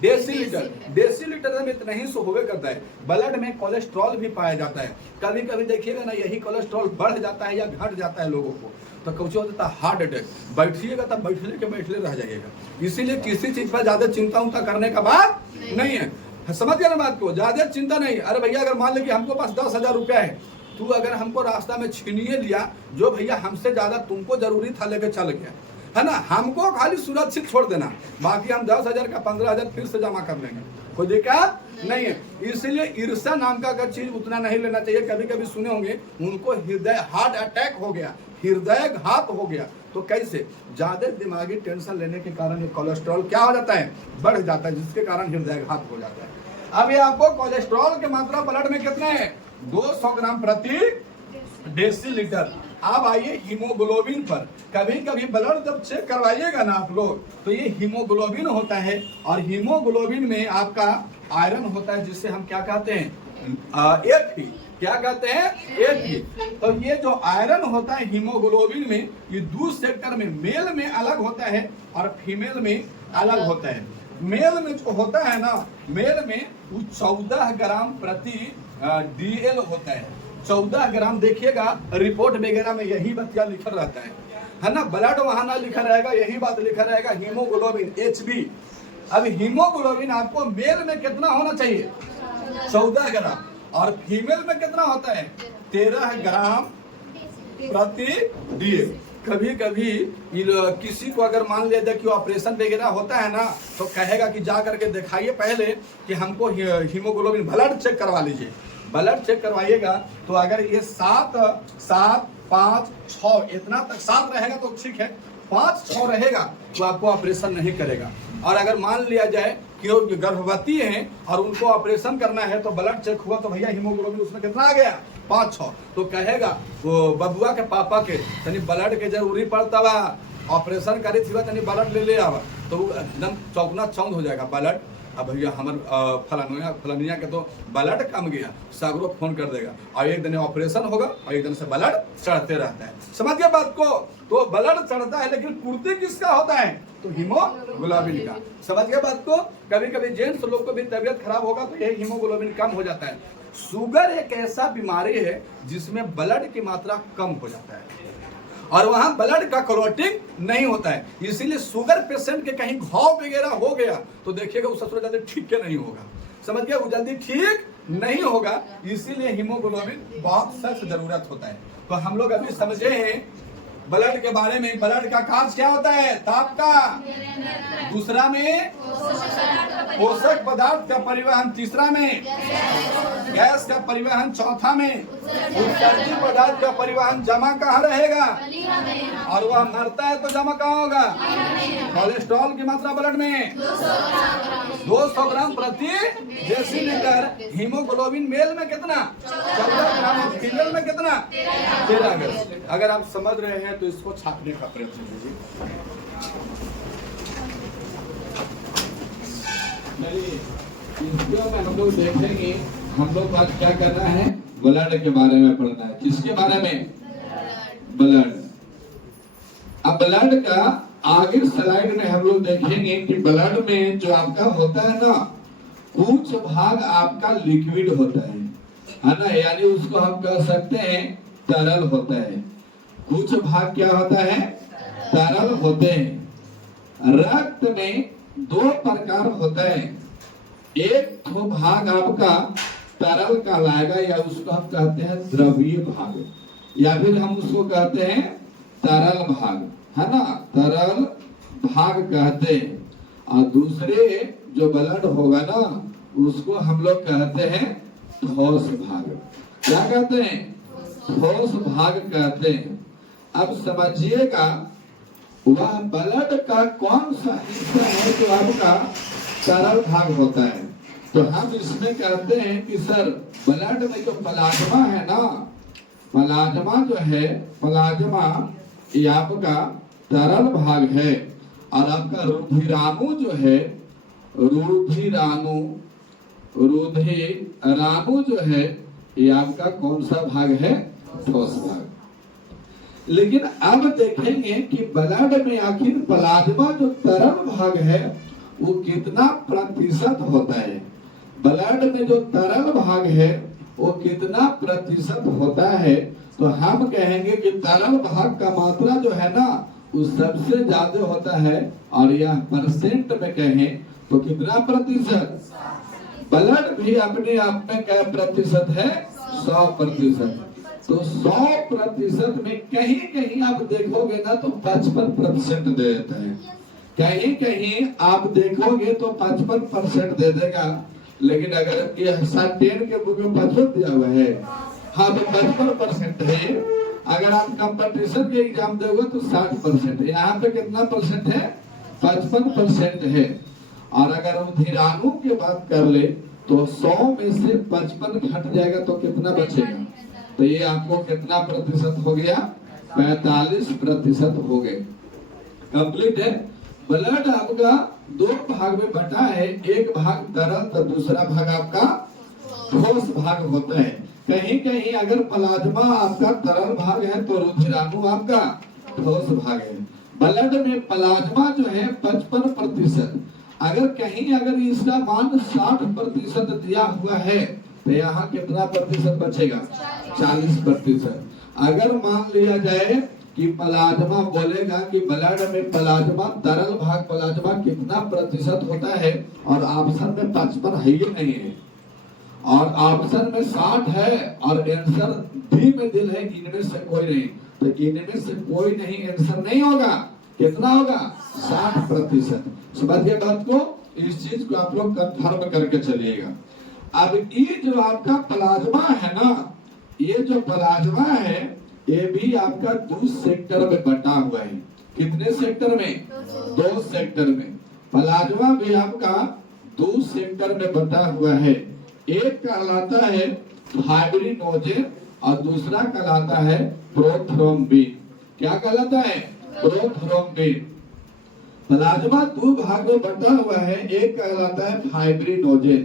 डेसीलीटर। डेसीलीटर में इतना ही सो होवे करता है। ब्लड में कोलेस्ट्रॉल भी पाया जाता है। कभी कभी देखिएगा ना, यही कोलेस्ट्रॉल बढ़ जाता है या घट जाता है लोगों को, तो कुछ हो जाता है हार्ट अटैक। बैठिएगा तब बैठले रह जाइएगा। इसीलिए किसी चीज पर ज्यादा चिंता करने का बात नहीं है। समझ गया ना बात को? ज्यादा चिंता नहीं। अरे भैया, अगर मान लीजिए हमको पास 10,000 रुपया है, तू अगर हमको रास्ता में छीनिए लिया, जो भैया हमसे ज्यादा तुमको जरूरी था लेके चल गया, है ना, हमको खाली सुरक्षित छोड़ देना, बाकी हम 10,000 का 15,000 फिर से जमा कर लेंगे, कोई दिक्कत नहीं है। इसलिए ईर्ष्या नाम का अगर चीज उतना नहीं लेना चाहिए। कभी कभी सुने होंगे उनको हार्ट अटैक हो गया, हृदय घात हो गया, तो कैसे? ज्यादा दिमागी टेंशन लेने के कारण ये कोलेस्ट्रॉल क्या हो जाता है? बढ़ जाता है, जिसके कारण हृदय घात हो जाता है। अब ये आपको कोलेस्ट्रॉल की मात्रा ब्लड में कितने है? 200 ग्राम प्रति डेसीलीटर। अब आइए हीमोग्लोबिन पर। कभी कभी ब्लड जब चेक करवाइएगा ना आप लोग, तो ये हीमोग्लोबिन होता है, और हीमोग्लोबिन में आपका आयरन होता है, जिससे हम क्या कहते हैं? Fe। क्या कहते हैं? Fe। तो ये जो आयरन होता है हीमोग्लोबिन में, ये 2 सेक्टर में, मेल में अलग होता है और फीमेल में अलग होता है। मेल में जो होता है ना, मेल में वो 14 ग्राम प्रति डीएल होता है। 14 ग्राम। देखिएगा रिपोर्ट वगैरह में यही बतिया लिखा रहता है ना? ब्लड वहां ना लिखा रहेगा, यही बात लिखा रहेगा हीमोग्लोबिन HB। अब हीमोग्लोबिन आपको मेल में कितना होना चाहिए? 14 ग्राम। और फीमेल में कितना होता है 13 ग्राम प्रति डीएम। कभी कभी किसी को अगर मान लिया जाए कि ऑपरेशन वगैरह होता है ना, तो कहेगा कि जा करके दिखाइए पहले कि हमको हीमोग्लोबिन ब्लड चेक करवा लीजिए। ब्लड चेक करवाइएगा तो अगर ये 7, 7, 5, 6 इतना तक 7 रहेगा तो ठीक है, 5, 6 रहेगा तो आपको ऑपरेशन नहीं करेगा। और अगर मान लिया जाए कि वो गर्भवती हैं और उनको ऑपरेशन करना है तो ब्लड चेक हुआ तो भैया हीमोग्लोबिन उसमें कितना आ गया 5, 6, तो कहेगा वो बबुआ के पापा के तनी ब्लड के जरूरी पड़ता बा, ऑपरेशन करे थी तनी ब्लड ले आवा, तो एकदम चौकना चौंध हो जाएगा ब्लड। अब भैया हमर फलानिया के तो ब्लड कम गया, सागरो फोन कर देगा और एक दिन ऑपरेशन होगा और एक दिन से ब्लड चढ़ते रहता है। समझ गए बात को? तो ब्लड चढ़ता है लेकिन पूर्ति किसका होता है? तो हीमोग्लोबिन का। समझ गए बात को? कभी कभी जेंट्स लोग को भी तबियत खराब होगा तो ये हीमोग्लोबिन कम हो जाता है। शुगर एक ऐसा बीमारी है जिसमें ब्लड की मात्रा कम हो जाता है और वहां ब्लड का क्लॉटिंग नहीं होता है, इसीलिए शुगर पेशेंट के कहीं घाव वगैरह हो गया तो देखिएगा उस ससुर जल्दी ठीक के नहीं होगा। समझ गया? वो जल्दी ठीक नहीं होगा, इसीलिए हीमोग्लोबिन बहुत सख्त जरूरत होता है। तो हम लोग अभी समझे हैं ब्लड के बारे में। ब्लड का कार्य क्या होता है? ताप का, दूसरा में पोषक पदार्थ का परिवहन, तीसरा में गैस का परिवहन, चौथा में उत्सर्जित पदार्थ का परिवहन। जमा कहाँ रहेगा? और वह मरता है तो जमा कहाँ होगा? कोलेस्ट्रॉल की मात्रा ब्लड में 200 ग्राम प्रति डेसीलीटर। हीमोग्लोबिन मेल में कितना? 14 ग्राम और फीमेल में कितना? 13 ग्राम। अगर आप समझ रहे हैं तो इसको छापने का प्रयत्न कीजिए। इसमें हम लोग देखेंगे, हम लोग आज क्या करना है? ब्लड के बारे में पढ़ना है। किसके बारे में? ब्लड। अब ब्लड का आगे स्लाइड में हम लोग देखेंगे कि ब्लड में जो आपका होता है ना, कुछ भाग आपका लिक्विड होता है ना, यानी उसको हम कह सकते हैं तरल होता है। कुछ भाग क्या होता है? तरल होते हैं। रक्त में 2 प्रकार होता है, एक तो भाग आपका तरल कहलाएगा या उसको हम कहते हैं द्रवीय भाग, या फिर हम उसको कहते हैं तरल भाग, है ना, तरल भाग कहते हैं। और दूसरे जो ब्लड होगा ना उसको हम लोग कहते हैं ठोस भाग। क्या कहते हैं? ठोस भाग कहते हैं। अब समझिएगा वह ब्लड का कौन सा हिस्सा है जो आपका तरल भाग होता है। तो हम इसमें कहते हैं कि सर ब्लड में जो प्लाज्मा है ना, प्लाज्मा जो है, प्लाज्मा ये आपका तरल भाग है। और आपका रुधिराणु जो है, रुधिराणु जो है ये आपका कौन सा भाग है? ठोस भाग। लेकिन अब देखेंगे कि ब्लड में आखिर प्लाज्मा जो तरल भाग है वो कितना प्रतिशत होता है। ब्लड में जो तरल भाग है वो कितना प्रतिशत होता है, तो हम कहेंगे कि तरल भाग का मात्रा जो है ना वो सबसे ज्यादा होता है। और यह परसेंट में कहें तो कितना प्रतिशत? ब्लड भी अपने आप में क्या प्रतिशत है? 100%। तो 100% में कहीं कहीं आप देखोगे ना तो 55% दे देता है, कहीं कहीं आप देखोगे तो 55% दे देगा। लेकिन अगर ये 10 के बुक में 55 दिया हुआ है, हाँ तो 55% है। अगर आप कंपटीशन के एग्जाम दोगे तो 60% है। यहाँ पे कितना परसेंट है? 55% है। और अगर हम रुधिराणु की बात कर ले तो 100 में से 55 घट जाएगा तो कितना बचेगा? तो ये आपको कितना प्रतिशत हो गया? 45% हो गए। कंप्लीट है। ब्लड आपका 2 भाग में बटा है, एक भाग तरल तो दूसरा भाग आपका ठोस भाग होता है। कहीं कहीं अगर प्लाज्मा आपका तरल भाग है तो रुधिराणु आपका ठोस भाग है। ब्लड में प्लाज्मा जो है 55%। अगर कहीं अगर इसका मान 60% दिया हुआ है तो यहाँ कितना प्रतिशत बचेगा? 40%। अगर मान लिया जाए कि प्लाज्मा बोलेगा कि ब्लड में प्लाज्मा तरल भाग प्लाज्मा कितना प्रतिशत होता है और ऑप्शन में 55 है ही नहीं है, और ऑप्शन में 60 है और आंसर डी में दिल है कि इनमें से कोई नहीं, तो इनमें से कोई नहीं आंसर नहीं होगा। कितना होगा? 60%। समझ गए बात को? इस चीज को आप लोग कंफर्म करके चलिएगा। अब ये जो आपका प्लाज्मा है ना, ये जो प्लाज्मा है ये भी आपका 2 सेक्टर में बटा हुआ है। कितने सेक्टर में? 2 सेक्टर में। प्लाज्मा भी आपका 2 सेक्टर में बटा हुआ है। एक कहलाता है फाइब्रिनोजेन और दूसरा कहलाता है प्रोथ्रोम्बिन। क्या कहलाता है? प्रोथ्रोम्बिन। प्लाज्मा 2 भाग में बटा हुआ है। एक कहलाता है फाइब्रिनोजेन,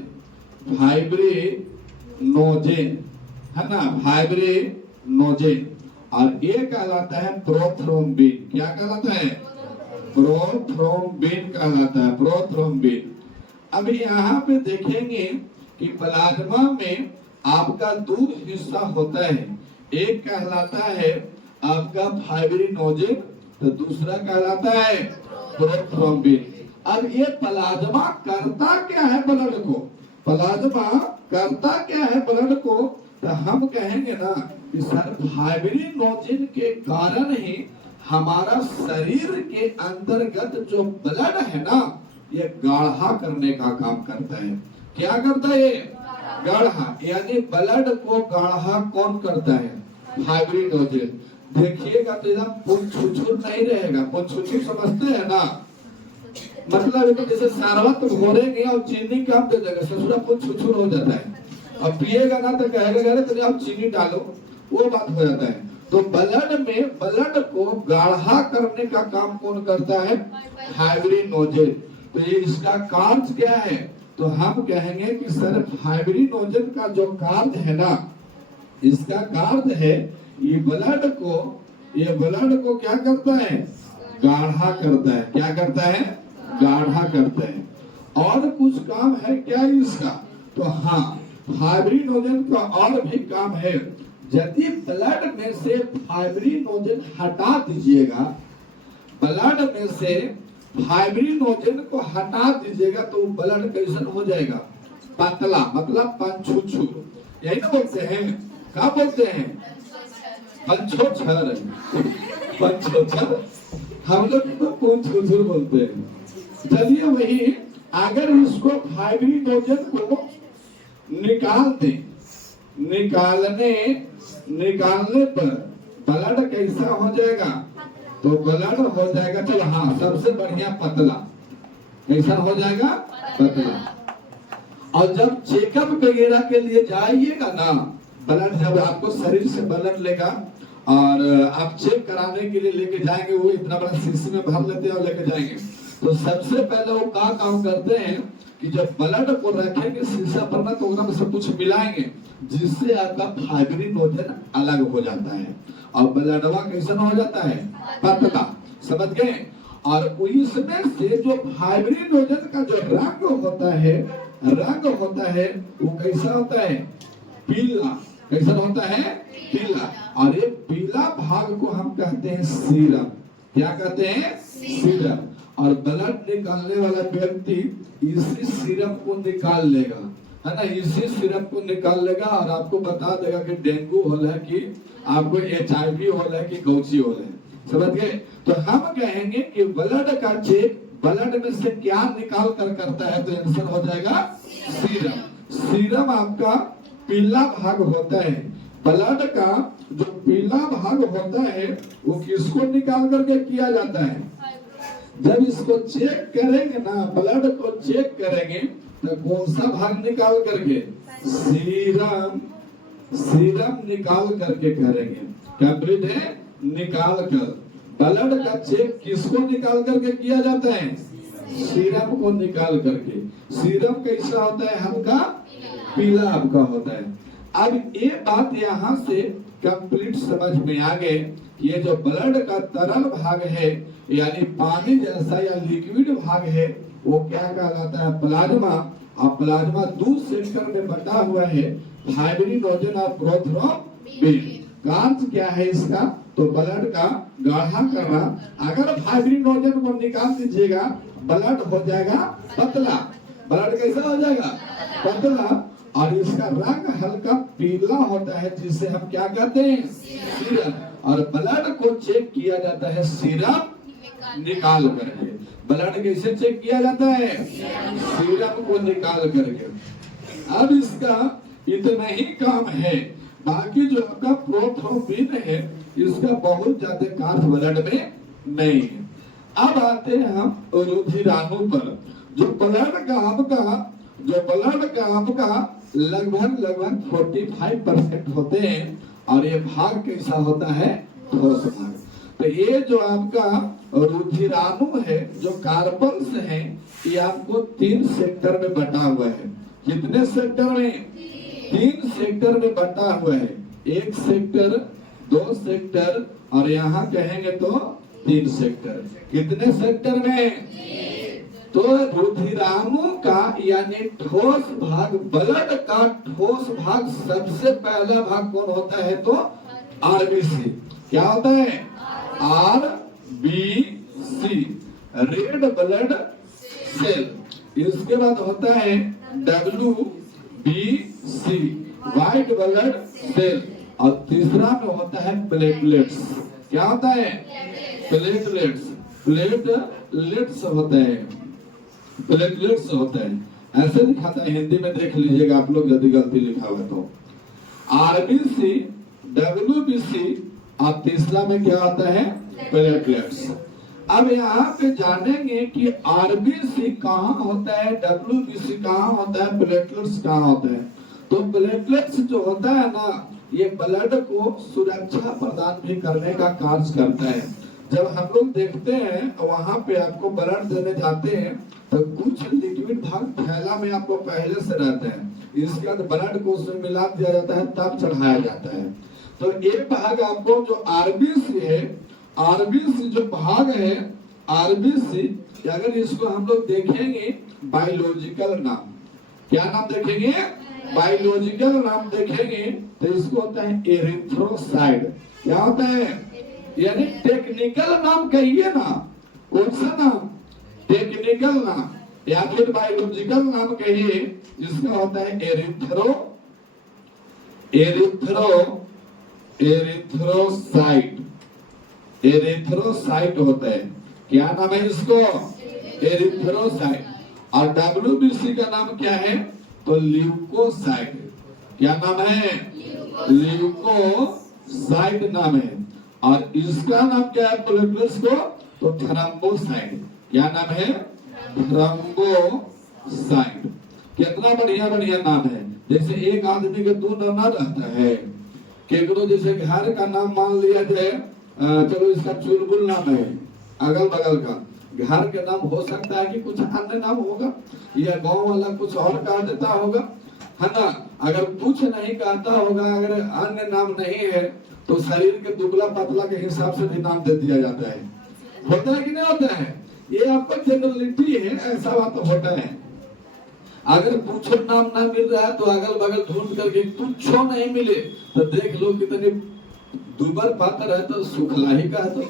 फाइब्रिनोजेन है ना, फाइब्रिनोजेन। और एक कहलाता है प्रोथ्रोम्बिन। क्या कहलाता है? प्रोथ्रोम्बिन कहलाता है, प्रोथ्रोम्बिन। अभी यहाँ पे देखेंगे कि प्लाज्मा में आपका 2 हिस्सा होता है। एक कहलाता है आपका फाइब्रिनोजेन तो दूसरा कहलाता है प्रोथ्रोम्बिन। अब ये प्लाज्मा करता क्या है ब्लड को? प्लाज्मा करता क्या है ब्लड को? तो हम कहेंगे ना कि सर फाइब्रिनोजेन के कारण ही हमारा शरीर के अंतर्गत जो ब्लड है ना ये गाढ़ा करने का काम करता है। क्या करता है ये? गाढ़ा, यानी ब्लड को गाढ़ा कौन करता है? फाइब्रिनोजेन। देखिएगा तो एकदम पुनछुछुर नहीं रहेगा। पुनछुछुर समझते हैं ना, मतलब तो जैसे शरबत घोरेंगे और चीनी कम दे देंगे, ससुरा पुनछुछुर हो जाता है। अब पिएगा ना तो कहेगा अरे तो आप चीनी डालो, वो बात हो जाता है। तो ब्लड में ब्लड को गाढ़ा करने का काम कौन करता है? फाइब्रिनोजेन। तो ये इसका कार्य क्या है? तो हम कहेंगे कि सर फाइब्रिनोजेन का जो कार्य है ना, इसका कार्य है ये ब्लड को क्या करता है? गाढ़ा करता है। क्या करता है? गाढ़ा करता है। और कुछ काम है क्या इसका? तो हाँ, फाइब्रिनोजेन का और भी काम है। यदि ब्लड में से फाइब्रिनोजेन हटा दीजिएगा, ब्लड में से फाइब्रिनोजेन को हटा दीजिएगा तो ब्लड कैसन हो जाएगा? पतला, मतलब पंछुछुर। यही ना बोलते हैं? क्या बोलते हैं? पंछोछर। पंछोछर हम लोग तो पंछोछर बोलते हैं। चलिए वही, अगर इसको फाइब्रिनोजेन को निकाल दें, निकालने पर ब्लड कैसा हो जाएगा? तो ब्लड हो जाएगा, चलो हाँ सबसे बढ़िया पतला। कैसा हो जाएगा? पतला। और जब चेकअप वगैरह के लिए जाइएगा ना, ब्लड जब आपको शरीर से ब्लड लेगा और आप चेक कराने के लिए लेके जाएंगे, वो इतना बड़ा शीशी में भर लेते हैं और लेके जाएंगे। तो सबसे पहले वो क्या काम करते हैं कि जब ब्लड को रखेंगे शीशा पर ना, तो उसमें सब कुछ मिलाएंगे जिससे आपका फाइब्रिनोजेन अलग हो जाता है और ब्लडवा कैसा हो जाता है? पतला। समझ गए? और इसमें से जो फाइब्रिनोजेन का जो रंग होता है वो कैसा होता है? पीला। कैसा होता है? पीला। और ये पीला भाग को हम कहते हैं सीरम। क्या कहते हैं? सीरम। और ब्लड निकालने वाला व्यक्ति इसी सीरम को निकाल लेगा, है ना, इसी सीरम को निकाल लेगा और आपको बता देगा कि डेंगू हो है कि आपको HIV हो है कि गौची हो है। समझ गए? तो हम कहेंगे कि ब्लड का चेक ब्लड में से क्या निकाल कर करता है, तो आंसर हो जाएगा सीरम। सीरम आपका पीला भाग होता है। ब्लड का जो पीला भाग होता है वो किसको निकाल करके किया जाता है? जब इसको चेक करेंगे ना, ब्लड को चेक करेंगे तो कौन सा भाग निकाल करके? सीरम निकाल करके करेंगे। कंप्लीट है? निकाल कर। ब्लड का चेक किसको निकाल करके किया जाता है? सीरम को निकाल करके। सीरम कैसा होता है? हल्का पीला आपका होता है। अब ये बात यहाँ से कंप्लीट समझ में आ गए। ये जो ब्लड का तरल भाग है यानी पानी जैसा या लिक्विड भाग है वो क्या कहलाता है? प्लाज्मा। और प्लाज्मा 2 सेक्टर में बटा हुआ है, फाइब्रिनोजेन और प्रोथ्रोम्बिन। कार्य क्या है इसका? तो ब्लड का गाढ़ा करना। अगर फाइब्रिनोजेन को निकाल दीजिएगा ब्लड हो जाएगा पतला। ब्लड कैसा हो जाएगा? पतला। और इसका रंग हल्का पीला होता है, जिसे हम क्या कहते हैं, सीरम। और ब्लड को चेक किया जाता है सीरम निकाल करके। ब्लड कैसे चेक किया जाता है, सीरम को निकाल करके। अब इसका इतना ही काम है, बाकी जो आपका प्रोथ्रोम्बिन है इसका बहुत ज्यादा कार्य ब्लड में नहीं है। अब आते हैं हम रुधिराणु पर। जो ब्लड का आपका लगभग 45% होते हैं, और ये भाग कैसा होता है, ठोस भाग। तो ये जो आपका रुधिराणु है, जो कार्पल्स है, ये आपको 3 सेक्टर में बटा हुआ है। कितने सेक्टर में, 3 सेक्टर में बटा हुआ है। 1 सेक्टर, 2 सेक्टर, और यहाँ कहेंगे तो 3 सेक्टर। कितने सेक्टर में, तो रुधिराणु का यानी ठोस भाग, ब्लड का ठोस भाग, सबसे पहला भाग कौन होता है, तो आरबीसी। क्या होता है, आरबीसी, रेड ब्लड सेल। इसके बाद होता है डब्ल्यूबीसी, व्हाइट ब्लड सेल। और तीसरा में होता है प्लेटलेट्स। क्या होता है, प्लेटलेट्स। प्लेटलेट्स होते हैं, प्लेटलेट्स होते हैं, ऐसे दिखाता है। हिंदी में देख लीजिएगा आप लोग यदि गलती लिखा हुआ तो। आरबीसी, डब्ल्यूबीसी, और तीसरा में क्या होता है, प्लेटलेट्स। अब यहाँ पे जानेंगे कि आरबीसी कहाँ होता है, डब्ल्यूबीसी कहाँ होता है, प्लेटलेट्स कहाँ होता है। तो प्लेटलेट्स जो होता है ना, ये ब्लड को सुरक्षा प्रदान भी करने का कार्य करता है। जब हम लोग देखते हैं वहां पे आपको ब्लड देने जाते हैं तो कुछ लिक्विड भाग थैला में आपको पहले से रहते हैं, इसके बाद ब्लड को उसमें मिला दिया जाता है, तब चढ़ाया जाता है। तो ये भाग आपको जो आरबीसी है, आरबीसी जो भाग है, आरबीसी, अगर इसको हम लोग देखेंगे बायोलॉजिकल नाम, क्या नाम देखेंगे, बायोलॉजिकल नाम देखेंगे तो इसको होता है एरिथ्रोसाइट। क्या होता है, यानी टेक्निकल नाम कहिए ना, कौन सा नाम, टेक्निकल नाम या फिर बायोलॉजिकल नाम कहिए, जिसका होता है एरिथ्रोसाइट। एरिथ्रोसाइट होता है। क्या नाम है इसको, एरिथ्रोसाइट। और डब्ल्यूबीसी का नाम क्या है, तो ल्यूकोसाइट। क्या नाम है, ल्यूकोसाइट नाम है। और इसका नाम क्या है प्लेटलेट्स को, तो थ्रोम्बोसाइट। क्या नाम है, थ्रोम्बोसाइट। कितना बढ़िया बढ़िया नाम है। जैसे एक आदमी के 2 नाम ना रहता है, केकरो जैसे घर का नाम मान लिया जाए, चलो इसका चुलबुल नाम है, अगल बगल का घर के नाम हो सकता है कि कुछ अन्य नाम होगा, या गांव वाला कुछ और कह देता होगा, है ना। अगर कुछ नहीं कहता होगा, अगर अन्य नाम नहीं है, तो शरीर के दुबला पतला के हिसाब से भी नाम दे दिया जाता है। होता है कि नहीं होता है, ये आपका जनरलिटी है, ऐसा बात होता है। अगर पूछो नाम ना मिल रहा है तो अगल बगल ढूंढ करके, पूछो नहीं मिले तो देख लो कितने दुबर पातर है तो सुखला ही कह दो,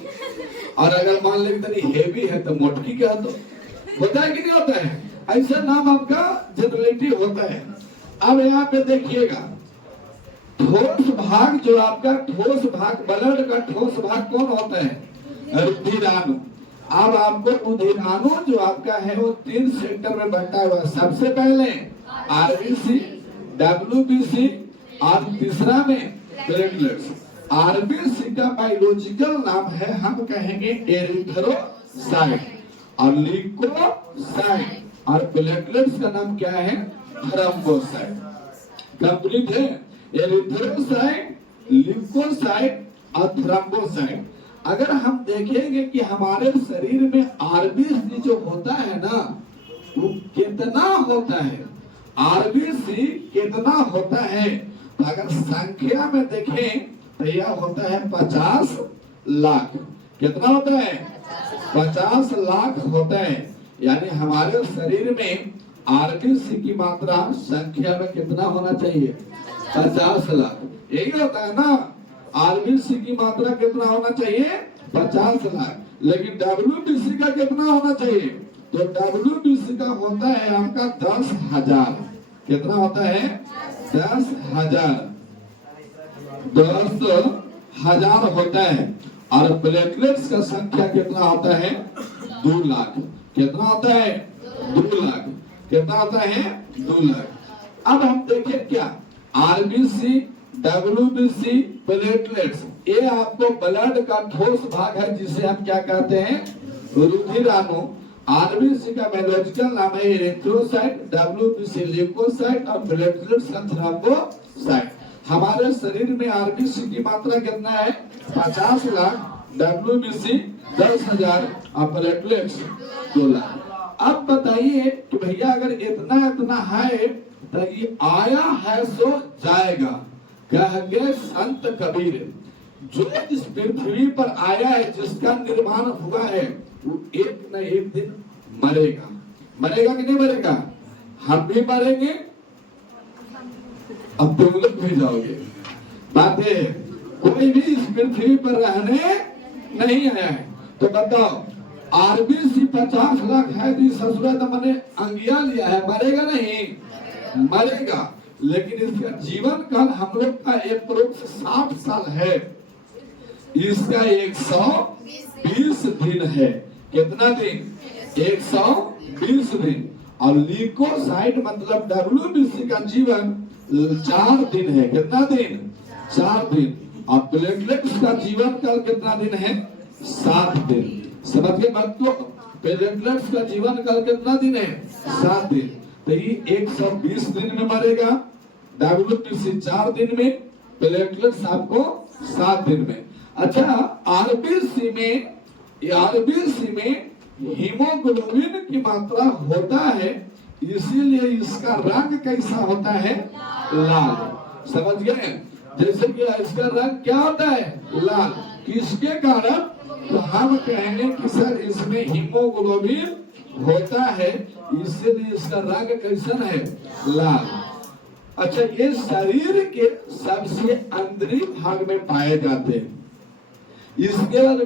और अगर मान ले कितनी हेवी है तो मोटकी कह दो। होता है कि नहीं होता है, ऐसा नाम आपका जनरलिटी होता है। अब यहाँ पे देखिएगा, ठोस भाग जो आपका ठोस भाग, ब्लड का ठोस भाग कौन होता है, रुधिराणु। अब आपको रुधिराणु जो आपका है वो 3 सेक्टर में बंटा हुआ है। सबसे पहले आरबीसी, डब्ल्यूबीसी, और तीसरा में प्लेटलेट्स। आरबीसी का बायोलॉजिकल नाम है, हम कहेंगे एरिथ्रोसाइट, और ल्यूकोसाइट, और प्लेटलेट्स का नाम क्या है, थ्रोम्बोसाइट। कंप्लीट है, एरिथ्रोसाइट, ल्यूकोसाइट और थ्रोम्बोसाइट। अगर हम देखेंगे कि हमारे शरीर में आरबीसी जो होता है ना, वो कितना होता है, आरबीसी कितना होता है, तो अगर संख्या में देखें तो यह होता है 50 लाख। कितना होता है, 50 लाख होता है। यानी हमारे शरीर में आरबीसी की मात्रा संख्या में कितना होना चाहिए, 50 लाख। यही होता है ना, आरबीसी की मात्रा कितना होना चाहिए, 50 लाख। लेकिन डब्ल्यूबीसी का कितना होना चाहिए, तो डब्ल्यूबीसी का होता है आपका 10,000। कितना होता है 10,000 10,000 होता है। और प्लेटलेट्स का संख्या कितना होता है 2 लाख। कितना होता है 2 लाख। कितना होता है 2 लाख। अब हम देखें क्या आरबीसी डब्ल्यूबीसी प्लेटलेट्स ये आपको ब्लड का ठोस भाग है जिसे हम क्या कहते हैं रुधिराणु। आरबीसी का बायोलॉजिकल नाम है एरिथ्रोसाइट, डब्ल्यूबीसी ल्यूकोसाइट और प्लेटलेट्स का थ्रोम्बोसाइट। हमारे शरीर में आरबीसी की मात्रा कितना है 50 लाख, डब्ल्यूबीसी 10,000 और प्लेटलेट्स 2 लाख। अब बताइए कि भैया अगर इतना है तो ये आया है सो जाएगा। कह गए संत कबीर जो इस पृथ्वी पर आया है जिसका निर्माण हुआ है वो एक न एक दिन मरेगा। मरेगा कि नहीं मरेगा? हम भी मरेंगे, अब तुम लोग भी जाओगे। बात है कोई भी इस पृथ्वी पर रहने नहीं आया है। तो बताओ आरबीसी 50 लाख है तो ससुरा तो मैंने अंगिया लिया है, मरेगा नहीं? मरेगा। लेकिन इसका जीवन काल हम लोग का एक करोड़ से 60 साल है, इसका 120 दिन है। कितना दिन? 120 दिन। और ल्यूकोसाइट मतलब डब्ल्यूबीसी का जीवन 4 दिन है। कितना दिन? 4 दिन। और प्लेटलेट्स का जीवन काल कितना दिन है? 7 दिन। समझ गए बात को? प्लेटलेट्स का जीवन काल कितना दिन है? 7 दिन। तो ये 120 दिन में मरेगा, डब्ल्यूबीसी 4 दिन में, प्लेटलेट्स आपको 7 दिन में। अच्छा आरबीसी में हीमोग्लोबिन की मात्रा होता है, इसीलिए इसका रंग कैसा होता है? लाल। समझ गए? जैसे कि इसका रंग क्या होता है? लाल। किसके कारण? तो हम कहेंगे कि सर इसमें हीमोग्लोबिन होता है इसीलिए इसका रंग कैसा है? लाल। अच्छा ये शरीर के सबसे अंदरी भाग में पाए जाते हैं। इसके बाद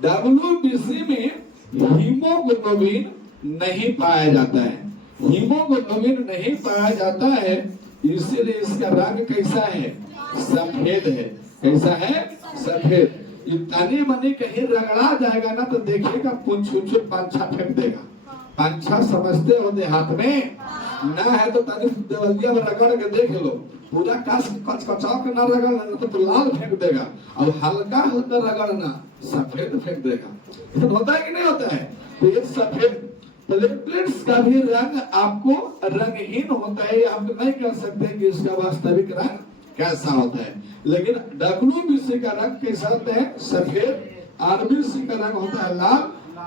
डब्ल्यूबीसी में हीमोग्लोबिन नहीं पाया जाता है। हीमोग्लोबिन नहीं पाया जाता है इसीलिए इसका रंग कैसा है? सफेद है। कैसा है? सफेद। तनी मनी कहीं रगड़ा जाएगा ना तो देखिएगा पंछा फेंक देगा। पंछा समझते हो देहात में ना है तो तनी देवलिया में रगड़ के देख लो, पूरा कचकचाव के ना रगड़ना तो लाल फेंक देगा और हल्का हल्का रगड़ना सफेद फेंक देगा। तो होता है कि नहीं होता है? तो ये सफेद प्लेटलेट्स का भी रंग आपको रंगहीन होता है। आप नहीं कह सकते कि इसका वास्तविक रंग कैसा होता है, लेकिन डब्ल्यूबीसी का रंग कैसा होता है? सफेद। आरबीसी का रंग होता है लाल।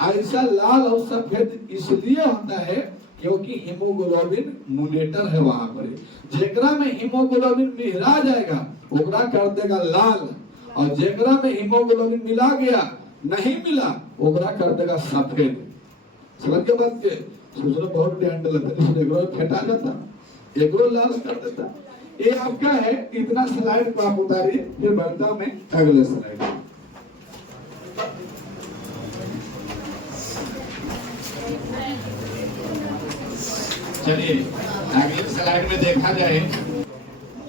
ऐसा लाल और सफेद इसलिए होता है क्योंकि हीमोग्लोबिन मुनेटर है वहां पर। जेकरा में हीमोग्लोबिन मिला जाएगा ओकरा कर देगा लाल, और जेकरा में हीमोग्लोबिन मिला गया नहीं मिला ओकरा कर देगा सफेद। समझ के बात के दूसरा बहुत ध्यान देता है, एगो फेटा जाता एगो लाल कर देता। ये आपका है। इतना स्लाइड को आप उतारिए, फिर बढ़ता हूं मैं अगले स्लाइड। चलिए अगले स्लाइड में देखा जाए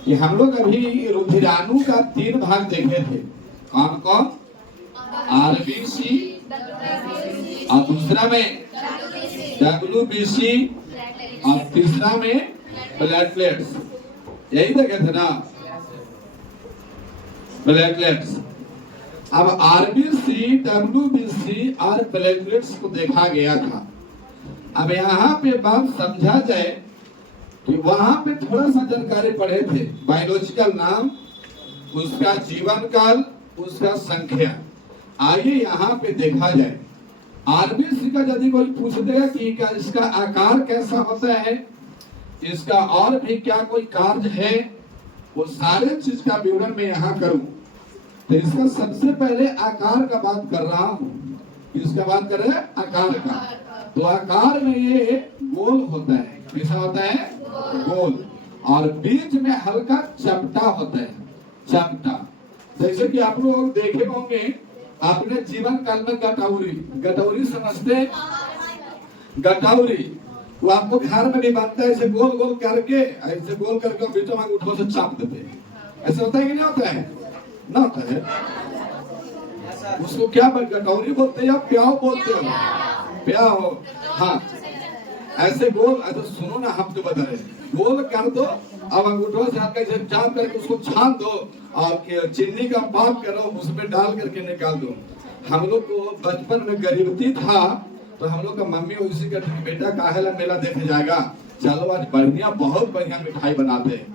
कि हम लोग अभी रुधिराणु का 3 भाग देखे थे। कौन कौन? आरबीसी और दूसरा में डब्ल्यूबीसी और तीसरा में प्लेटलेट्स। यही देखे थे ना प्लेटलेट्स। अब आरबीसी डब्ल्यूबीसी और प्लेटलेट्स को देखा गया था। अब यहाँ पे बात समझा जाए कि वहां पे थोड़ा सा जानकारी पढ़े थे, बायोलॉजिकल नाम, उसका जीवन काल, उसका संख्या। आइए यहाँ पे देखा जाए आरबीसी का यदि कोई पूछ देगा कि इसका आकार कैसा होता है, इसका और भी क्या कोई कार्य है, वो सारे चीज का विवरण मैं यहाँ करूं तो इसका सबसे पहले आकार का बात कर रहा हूं। इसका बात कर रहे हैं आकार का। तो आकार में ये गोल होता है। कैसा होता है? गोल। और बीच में हल्का चपटा होता है। चपटा जैसे कि आप लोग देखे होंगे अपने जीवन काल में गटौरी। गटौरी समझते? गटौरी वो आपको घर में भी बनता है, ऐसे गोल गोल करके, ऐसे गोल करके बीचों में अंगूठों से चाप देते हैं। ऐसा होता है कि नहीं होता है? ना होता है। उसको क्या कटोरी बोलते हैं या प्याव बोलते हो? प्याव। हाँ, ऐसे गोल। तो सुनो ना, हम तो बता रहे, गोल कर दो, अब अंगूठों से हल्का से चाप करके उसको छान दो और चीनी का पाक करो, उसमें डाल करके निकाल दो। हम लोग को बचपन में गरीबती था, तो हम लोग का मम्मी उसी का बेटा काहेला मेला देखने जाएगा, चलो आज बढ़िया, बहुत बढ़िया मिठाई बनाते हैं।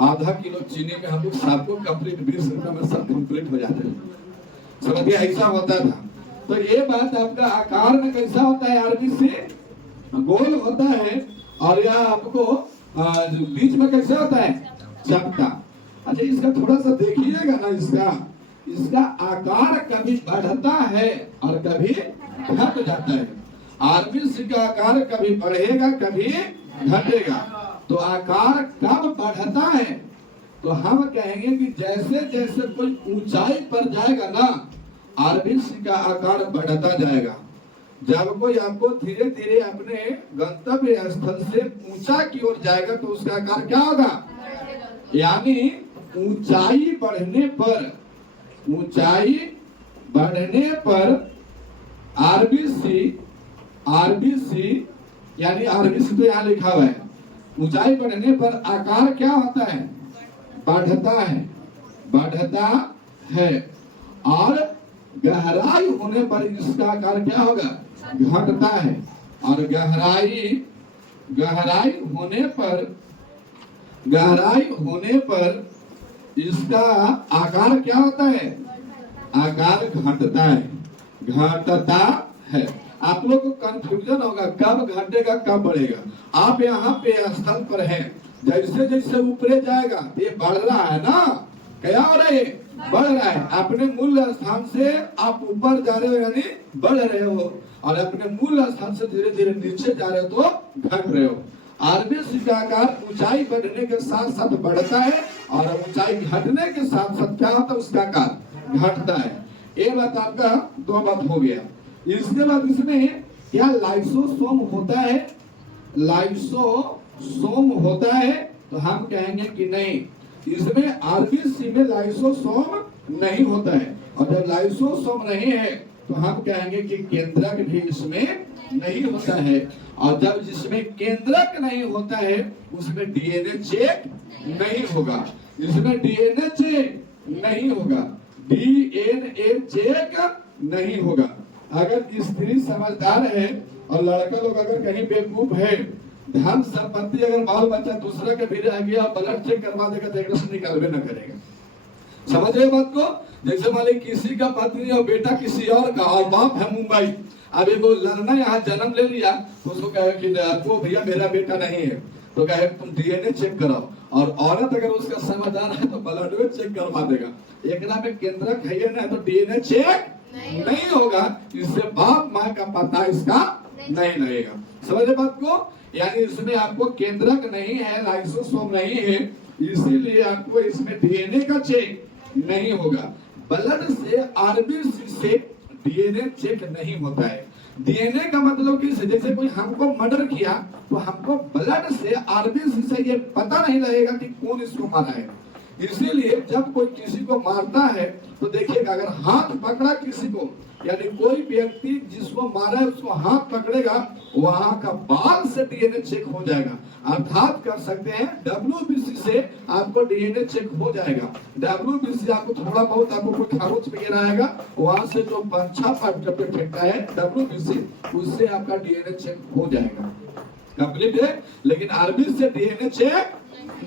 आधा किलो चीनी में हम लोग सबको कंप्लीट 20 रुपए में सब कंप्लीट हो जाते हैं। समझिए, ऐसा होता था। तो ये बात आपका आकार में कैसा होता है? आरबी से गोल होता है, और यह आपको बीच में कैसे होता है? चपटा। अच्छा, इसका थोड़ा सा देखिएगा ना, इसका आकार कभी बढ़ता है और कभी घट जाता है। आरबीसी का आकार कभी बढ़ेगा कभी घटेगा। तो आकार कब बढ़ता है? तो हम कहेंगे कि जैसे जैसे कोई ऊंचाई पर जाएगा ना, आरबीसी का आकार बढ़ता जाएगा। जब कोई आपको धीरे धीरे अपने गंतव्य स्थल से ऊंचा की ओर जाएगा तो उसका आकार क्या होगा? यानी ऊंचाई बढ़ने पर आरबीसी यानी आरबीसी तो यहाँ लिखा हुआ है, ऊंचाई बढ़ने पर आकार क्या होता है? बढ़ता है। और गहराई होने पर इसका आकार क्या होगा? घटता है। और गहराई होने पर इसका आकार क्या होता है? आकार घटता है। आप लोग को कंफ्यूजन होगा कब घटेगा कब बढ़ेगा। आप यहाँ पे स्थल पर हैं, जैसे जैसे ऊपर जाएगा ये बढ़ रहा है ना, क्या हो रहा है? बढ़ रहा है। अपने मूल स्थान से आप ऊपर जा रहे हो यानी बढ़ रहे हो, और अपने मूल स्थान से धीरे धीरे नीचे जा रहे हो तो घट रहे हो। आरबीसी का आकार ऊंचाई बढ़ने के साथ साथ बढ़ता है, और ऊंचाई घटने के साथ साथ क्या होता है? उसका आकार घटता है। ये बात आपका दो बात हो गया। इसके बाद इसमें क्या लाइसोसोम होता है? लाइसोसोम होता है? तो हम कहेंगे कि नहीं, इसमें आरबीसी में लाइसोसोम नहीं होता है। और जब लाइसोसोम नहीं है तो हम कहेंगे कि केंद्रक भी इसमें नहीं होता है। और जब जिसमें केंद्रक नहीं होता है उसमें डीएनए चेक नहीं होगा। इसमें डीएनए चेक नहीं होगा, डीएनए चेक नहीं होगा। अगर स्त्री समझदार है और लड़का लोग अगर कहीं बेवकूफ है, धन संपत्ति अगर बाल बच्चा दूसरा के भी रह गया, ब्लड चेक करवा देगा तो एक निकलवे न करेगा। समझ रहे बात को? जैसे मान लीजिए किसी का पत्नी और बेटा किसी और का, और बाप है मुंबई, अब एगो लड़ना यहाँ जन्म ले लिया तो उसको कहे कि आपको भैया मेरा बेटा नहीं है, तो कहे तुम डीएनए चेक कराओ। और औरत अगर उसका समझदार है तो ब्लड चेक करवा देगा। एक में केंद्रक है ना, तो डीएनए चेक नहीं होगा। इससे बाप माँ का पता इसका नहीं लगेगा। समझे बात को? यानी इसमें आपको केंद्रक नहीं है, लाइसोसोम नहीं है, इसीलिए आपको इसमें डीएनए का चेक नहीं होगा। ब्लड से आरबीसी से डीएनए चेक नहीं होता है। डीएनए का मतलब कि जैसे कोई हमको मर्डर किया तो हमको ब्लड से आरबीसी से ये पता नहीं लगेगा कि कौन इसको मारा है। इसीलिए जब कोई किसी को मारता है तो देखिएगा, अगर हाथ पकड़ा किसी को, यानी कोई व्यक्ति जिसको मारा है उसको हाथ पकड़ेगा, वहां का बाल से डीएनए चेक हो जाएगा। अर्थात कर सकते हैं डब्ल्यूबीसी से आपको डीएनए चेक हो जाएगा। डब्ल्यूबीसी आपको थोड़ा बहुत आपको कोई खरोच वगैरह आएगा, वहां से जो पंछा फेंकता है डब्ल्यूबीसी, उससे आपका डीएनए चेक हो जाएगा, कंप्लीट है। लेकिन आरबीसी से डीएनए चेक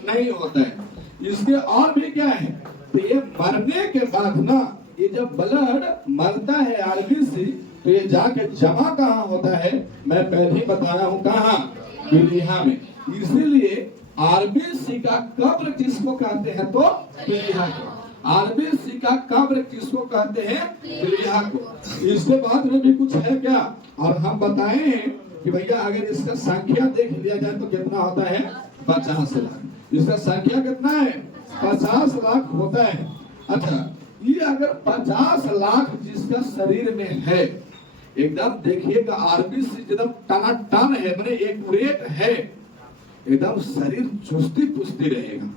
नहीं होता है। इसके और भी क्या है, तो ये मरने के बाद ना, ये जब ब्लड मरता है आरबीसी, तो ये जाके जमा कहाँ होता है? मैं पहले ही बताया हूँ, कहाँ? पीलिया में। इसीलिए आरबीसी का कब्र किसको कहते हैं? तो पीलिया को। आरबीसी का कब्र किसको कहते हैं? पीलिया को। इसके बाद में भी कुछ है क्या? और हम बताए हैं कि भैया अगर इसका संख्या देख लिया जाए तो कितना होता है? 50 लाख। इसका संख्या कितना है? 50 लाख होता है। अच्छा, ये अगर 50 लाख जिसका शरीर में है, एकदम देखिएगा आरबीसी एकदम टनाटन है, मैंने एक्यूरेट है, एकदम शरीर चुस्ती पुस्ती रहेगा,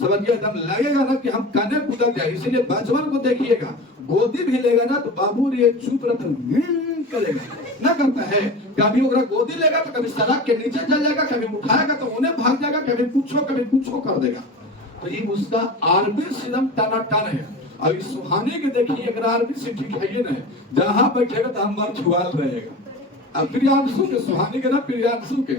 समझिए एकदम लगेगा ना कि हम कने कुदल जाए। इसीलिए बचपन को देखिएगा, गोदी भी लेगा ना तो बाबू रे चुप रहता करेगा ना, करता है। कभी ओकरा गोदी लेगा तो कभी सड़क के नीचे चल जाएगा, कभी उठाएगा तो उन्हें भाग जाएगा, कभी कुछ कर देगा। तो ये उसका आरबीसी एकदम टनाटन है। अब इस सुहानी के देखिए अगर आरबीसी ठीक है ना, जहां बैठेगा तो हम मर छुआल रहेगा। अब प्रियांशु के सुहानी के ना, प्रियांशु के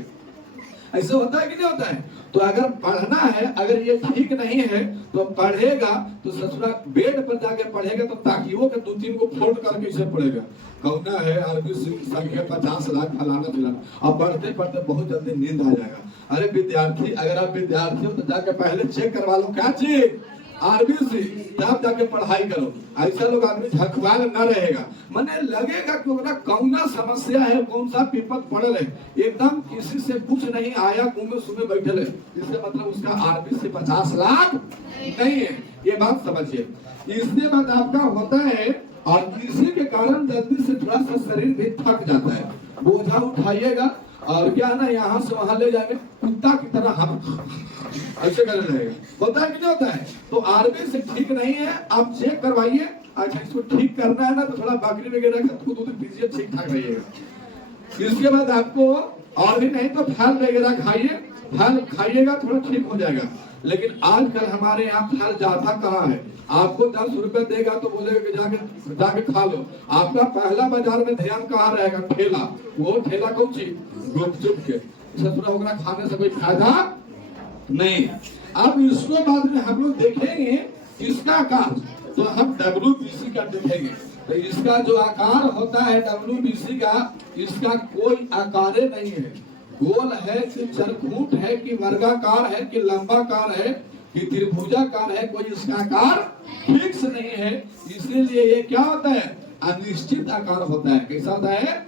ऐसे होता है कि नहीं होता है। तो अगर पढ़ना है, अगर ये ठीक नहीं है तो पढ़ेगा तो ससुरा बेड पर जाके पढ़ेगा तो ताकियों के 2-3 को फोल्ड करके इसे पढ़ेगा। कौना है आरबीसी की संख्या 50 लाख फलाना फिलाना। अब पढ़ते पढ़ते बहुत जल्दी नींद आ जाएगा। अरे विद्यार्थी, अगर आप विद्यार्थी हो तो जाके पहले चेक करवा लो क्या चीज, आरबीसी, तब जाके पढ़ाई करो। ऐसा लोग आदमी झकवाल न रहेगा, मने लगेगा कि ओकरा कौना समस्या है, कौन सा विपद पड़ल है, एकदम किसी से कुछ नहीं आया, घूमे सुबह बैठे है, इससे मतलब उसका आरबीसी 50 लाख नहीं है। ये बात समझिए। इसके बाद आपका होता है और इसी के कारण जल्दी से थोड़ा सा शरीर भी थक जाता है। बोझा उठाइएगा और क्या ना यहाँ से वहां ले जाएंगे, कुत्ता की तरह हम ऐसे करने लगेगा। होता है कि नहीं होता है। तो आरबीसी ठीक नहीं है, आप चेक करवाइए। अच्छा इसको ठीक करना है ना तो थोड़ा बकरी वगैरह का दूध पीजिए, ठीक ठाक रहिएगा। इसके बाद आपको और भी नहीं तो फल वगैरह खाइए, फल खाइएगा थोड़ा ठीक हो जाएगा। लेकिन आजकल हमारे यहाँ फल जाता कहाँ है, आपको 10 रुपए देगा तो बोलेगा कि जाके खा लो। आपका पहला बाजार में ध्यान कहाँ रहेगा, ठेला। वो ठेला कौन सी, गुपचुप के। ससुरा होगा खाने से कोई फायदा नहीं। अब इसको बाद में हम लोग देखेंगे इसका आकार, तो हम WBC का देखेंगे। तो इसका जो आकार होता है WBC का, इसका कोई आकार नहीं है। गोल है कि चरखूट है कि वर्गाकार है कि लंबाकार है कि त्रिभुजाकार है, कोई इसका आकार फिक्स नहीं है। इसीलिए ये क्या होता है, अनिश्चित आकार होता है। कैसा होता है,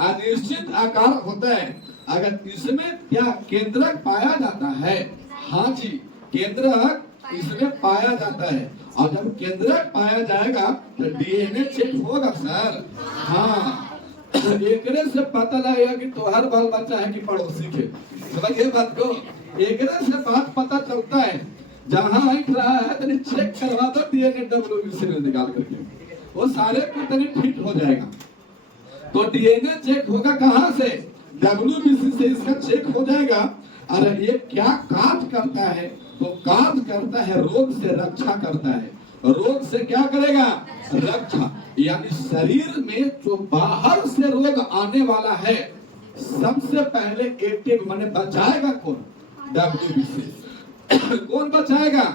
अनिश्चित आकार होता है। अगर इसमें क्या केंद्रक पाया जाता है, हाँ जी केंद्रक इसमें पाया जाता है। और जब केंद्रक पाया जाएगा तो डीएनए चेक होगा सर। हाँ एकरे से पता लगेगा कि तोहर बाल बच्चा है कि पड़ोसी के, समझिए बात को। एकरे से बात पता चलता है। जहाँ एक रहा है तनी चेक करवा दो डीएनए WBC में निकाल करके, वो सारे को तनी ठीक हो जाएगा। तो डीएनए चेक होगा कहाँ से, WBC से इसका चेक हो जाएगा। अरे ये क्या कार्य करता है, तो कार्य करता है रोग से रक्षा करता है। रोग से क्या करेगा, रक्षा। यानी शरीर में जो बाहर से रोग आने वाला है, सबसे पहले एक्टिव माने बचाएगा कौन, WBC। कौन बचाएगा,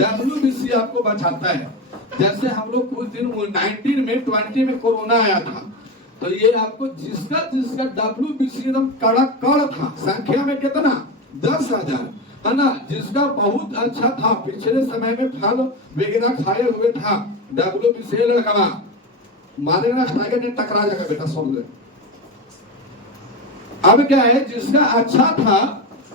WBC आपको बचाता है। जैसे हम लोग कुछ दिन 1920 में कोरोना आया था, तो ये आपको जिसका WBC एकदम कड़ था, संख्या में कितना 10,000 है ना, जिसका बहुत अच्छा था, पिछले समय में फल वगैरह खाए हुए था, WBC लड़का मारेगा टाइगर ने टकरा जाएगा बेटा सुन ले। अब क्या है, जिसका अच्छा था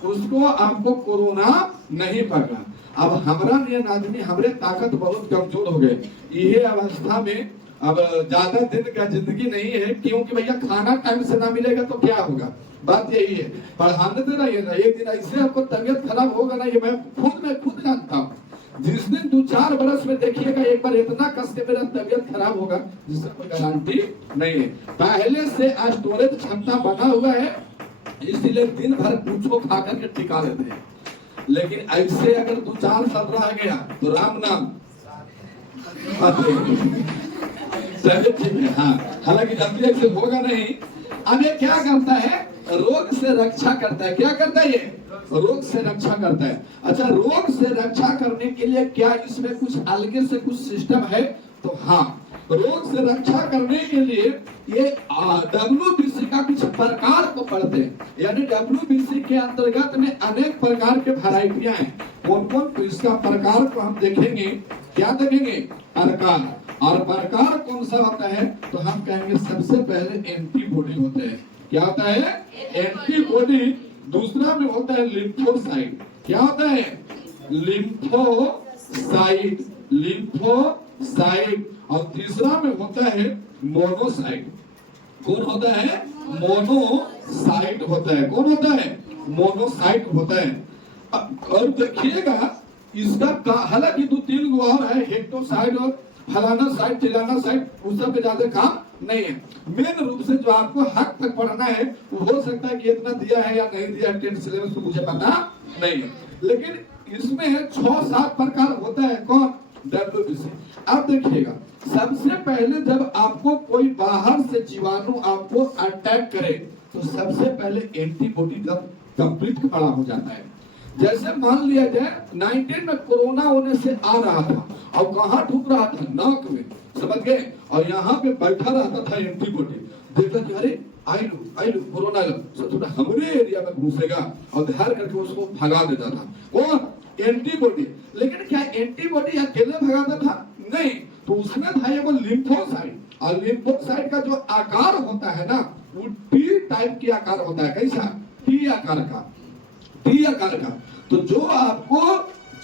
उसको आपको कोरोना नहीं पकड़ा। अब हमारा नियन आदमी, हमारे ताकत बहुत कमजोर हो गए। ये अवस्था में अब ज्यादा दिन का जिंदगी नहीं है, क्योंकि भैया खाना टाइम से ना मिलेगा तो क्या होगा। बात यही है, पढ़ाने देना ये ना, एक दिन ऐसे आपको तबियत खराब होगा ना, ये मैं खुद जानता हूँ। जिस दिन 2-4 बरस में देखिएगा एक बार इतना कस के मेरा तबियत खराब होगा जिससे कोई गारंटी नहीं है। पहले से स्टोरेज क्षमता बना हुआ है, इसलिए दिन भर कुछो खा करके टिका लेते हैं। लेकिन ऐसे अगर 2-4 साल रह गया तो राम नाम ठीक है। हाँ, हालांकि जल्दी ऐसे होगा नहीं। अब ये क्या करता है, रोग से रक्षा करता है। क्या करता है, ये रोग से रक्षा करता है। अच्छा, रोग से रक्षा करने के लिए क्या इसमें कुछ अलग से कुछ सिस्टम है, तो हाँ, रोग से रक्षा करने के लिए ये WBC का कुछ प्रकार को पढ़ते हैं। यानी WBC के अंतर्गत में अनेक प्रकार के वैरायटियां हैं। कौन कौन, तो इसका प्रकार को हम देखेंगे। क्या देखेंगे, प्रकार। और प्रकार कौन सा होता है, तो हम कहेंगे सबसे पहले एंटीबॉडी होते हैं। क्या होता है, एंटीबॉडी। दूसरा में होता है लिम्फोसाइट। क्या होता है, लिम्फोसाइट। और तीसरा में होता है मोनोसाइट। कौन होता है? मोनोसाइट होता है। कौन होता है? मोनोसाइट होता है। और देखिएगा इसका हालांकि 2-3 गो और है, हेक्टोसाइट और फलाना साइट चिलाना साइट, उस सब पे ज्यादा काम नहीं है। मेन रूप से जो आपको हक तक पढ़ना है वो हो सकता है कि इतना दिया है या नहीं दिया, 10th सिलेबस तो मुझे पता नहीं है, लेकिन इसमें 6-7 प्रकार होता है। कौन? WBC। अब देखिएगा, सबसे पहले जब आपको कोई बाहर से जीवाणु आपको अटैक करे तो सबसे पहले एंटीबॉडी कंप्लीट खड़ा हो जाता है। जैसे मान लिया जाए 19 में कोरोना होने से आ रहा था और कहाँ ढूक रहा था? नाक में, समझ गए? और यहाँ पे बैठा रहता था एंटीबॉडी, देखा कि अरे आइलू कोरोना थोड़ा हमारे एरिया में घुसेगा और ध्यान करके उसको भगा देता था। कौन? एंटीबॉडी। लेकिन क्या एंटीबॉडी अकेले भगाता था? नहीं, तो उसमें था ये वो लिम्फोसाइट, और लिम्फोसाइट का जो आकार होता है ना वो टी टाइप की आकार होता है। कैसा? टी आकार का, टी आकार का। तो जो आपको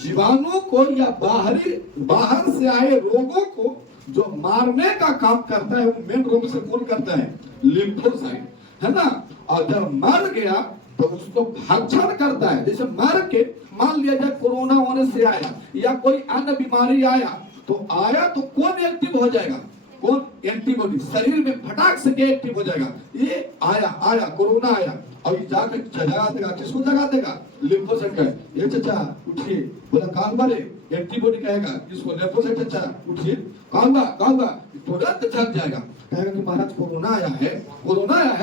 जीवाणु को या बाहर से आए रोगों को जो मारने का काम करता है वो मेन रूप से कौन करता है? लिम्फोसाइट, है ना। और जब मर गया तो उसको भक्षण करता है। जैसे मर के मान लिया जाए कोरोना होने से आया या कोई अन्य बीमारी आया तो कौन एक्टिव हो जाएगा? कौन? एंटीबॉडी शरीर में फटाक से एक्टिव हो जाएगा। ये आया कोरोना आया और ये जाकर जगा देगा। किसको जगा देगा? लिम्फोसाइट का। ये चाचा उठिए, बोला कहाँ बारे? एंटीबॉडी कहेगा किसको? लिम्फोसाइट। चाचा उठिए, कहाँ तुरंत जग जाएगा, कहेगा कि महाराज कोरोना आया है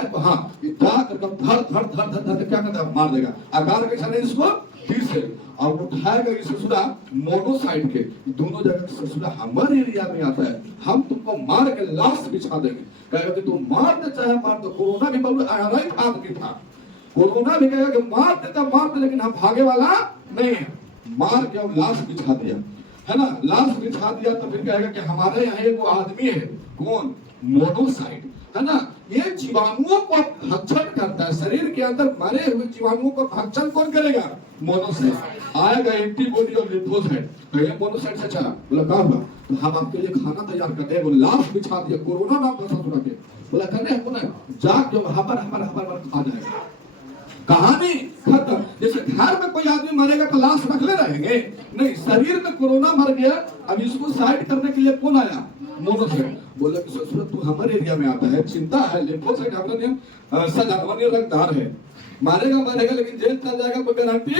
तो हाँ जा करके धर क्या करता है? मार देगा। आकार कैसा नहीं इसको? फिर से और उठाएगा इस ससुरा मोनोसाइट के। दोनों जगह ससुरा हमारे एरिया में आता है, हम तुमको मार के लाश बिछा देंगे। कहेगा कि तुम मार दे चाहे मार दो। कोरोना भी बहुत आदमी था, कोरोना भी कहेगा कि मार दे, लेकिन हम भागे वाला नहीं है। मार के और लाश बिछा दिया, है ना। लाश बिछा दिया तो फिर कहेगा कि हमारे यहाँ एक आदमी है। कौन? मोनोसाइट, है ना। ये जीवाणुओं को भक्षण करता है। शरीर के अंदर मरे हुए जीवाणुओं को भक्षण कौन करेगा? मोनोसाइट। आएगा एंटीबॉडी और लिम्फोसाइट। तो ये मोनोसाइट से चला, बोला कहाँ हुआ? तो हम आपके लिए खाना तैयार करते हैं। वो लाश बिछा दिया, कोरोना नाम का ससुरा के, बोला करने हमको ना जाग जो हमारा खा जाएगा। कहानी खत्म। जैसे घर में कोई आदमी मरेगा तो लाश रख ले रहेंगे? नहीं, शरीर में कोरोना मर गया, अब इसको साइड करने के लिए कौन आया? मोनोसाइट। बोला कि ससुर तू हमारे एरिया में आता है, चिंता है। लिम्फोसाइट हमारा नियम सजावनी रंगदार है, मारेगा लेकिन जेल चल जाएगा, कोई गारंटी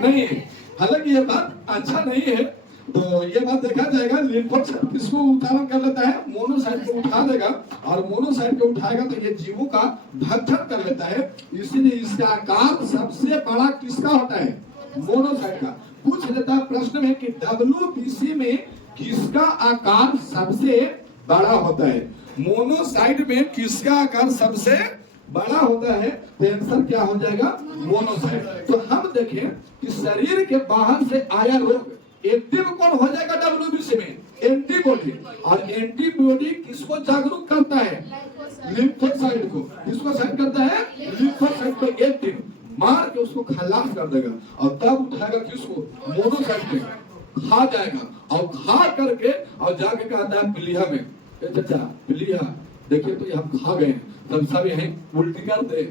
नहीं है। हालांकि ये बात अच्छा नहीं है, तो ये बात देखा जाएगा। लिम्फोसाइट किसको उत्तारण कर लेता है? मोनोसाइट को उठा देगा, और मोनोसाइट को उठाएगा तो ये जीवों का भक्षण कर लेता है। इसीलिए इसका आकार सबसे बड़ा किसका होता है? मोनोसाइट का। पूछ लेता है प्रश्न में कि WBC में किसका आकार सबसे बड़ा होता है? मोनोसाइट में किसका आकार सबसे बड़ा होता है? तो आंसर क्या हो जाएगा? मोनोसाइट। तो हम देखें कि शरीर के बाहर से आया रोग एक्टिव कौन हो जाएगा WBC में? एंटीबॉडी। और एंटीबॉडी किसको जागरूक करता है? लिम्फोसाइट को। किसको साइड करता है? लिम्फोसाइट को एक्टिव मार के उसको खलास कर देगा, और तब उठाएगा किसको? मोनोसाइट को, खा जाएगा। और खा करके और जाके कहता है पीलिया में, चाचा पीलिया देखिए तो ये हम खा गए, तब सब यही उल्टी कर दे।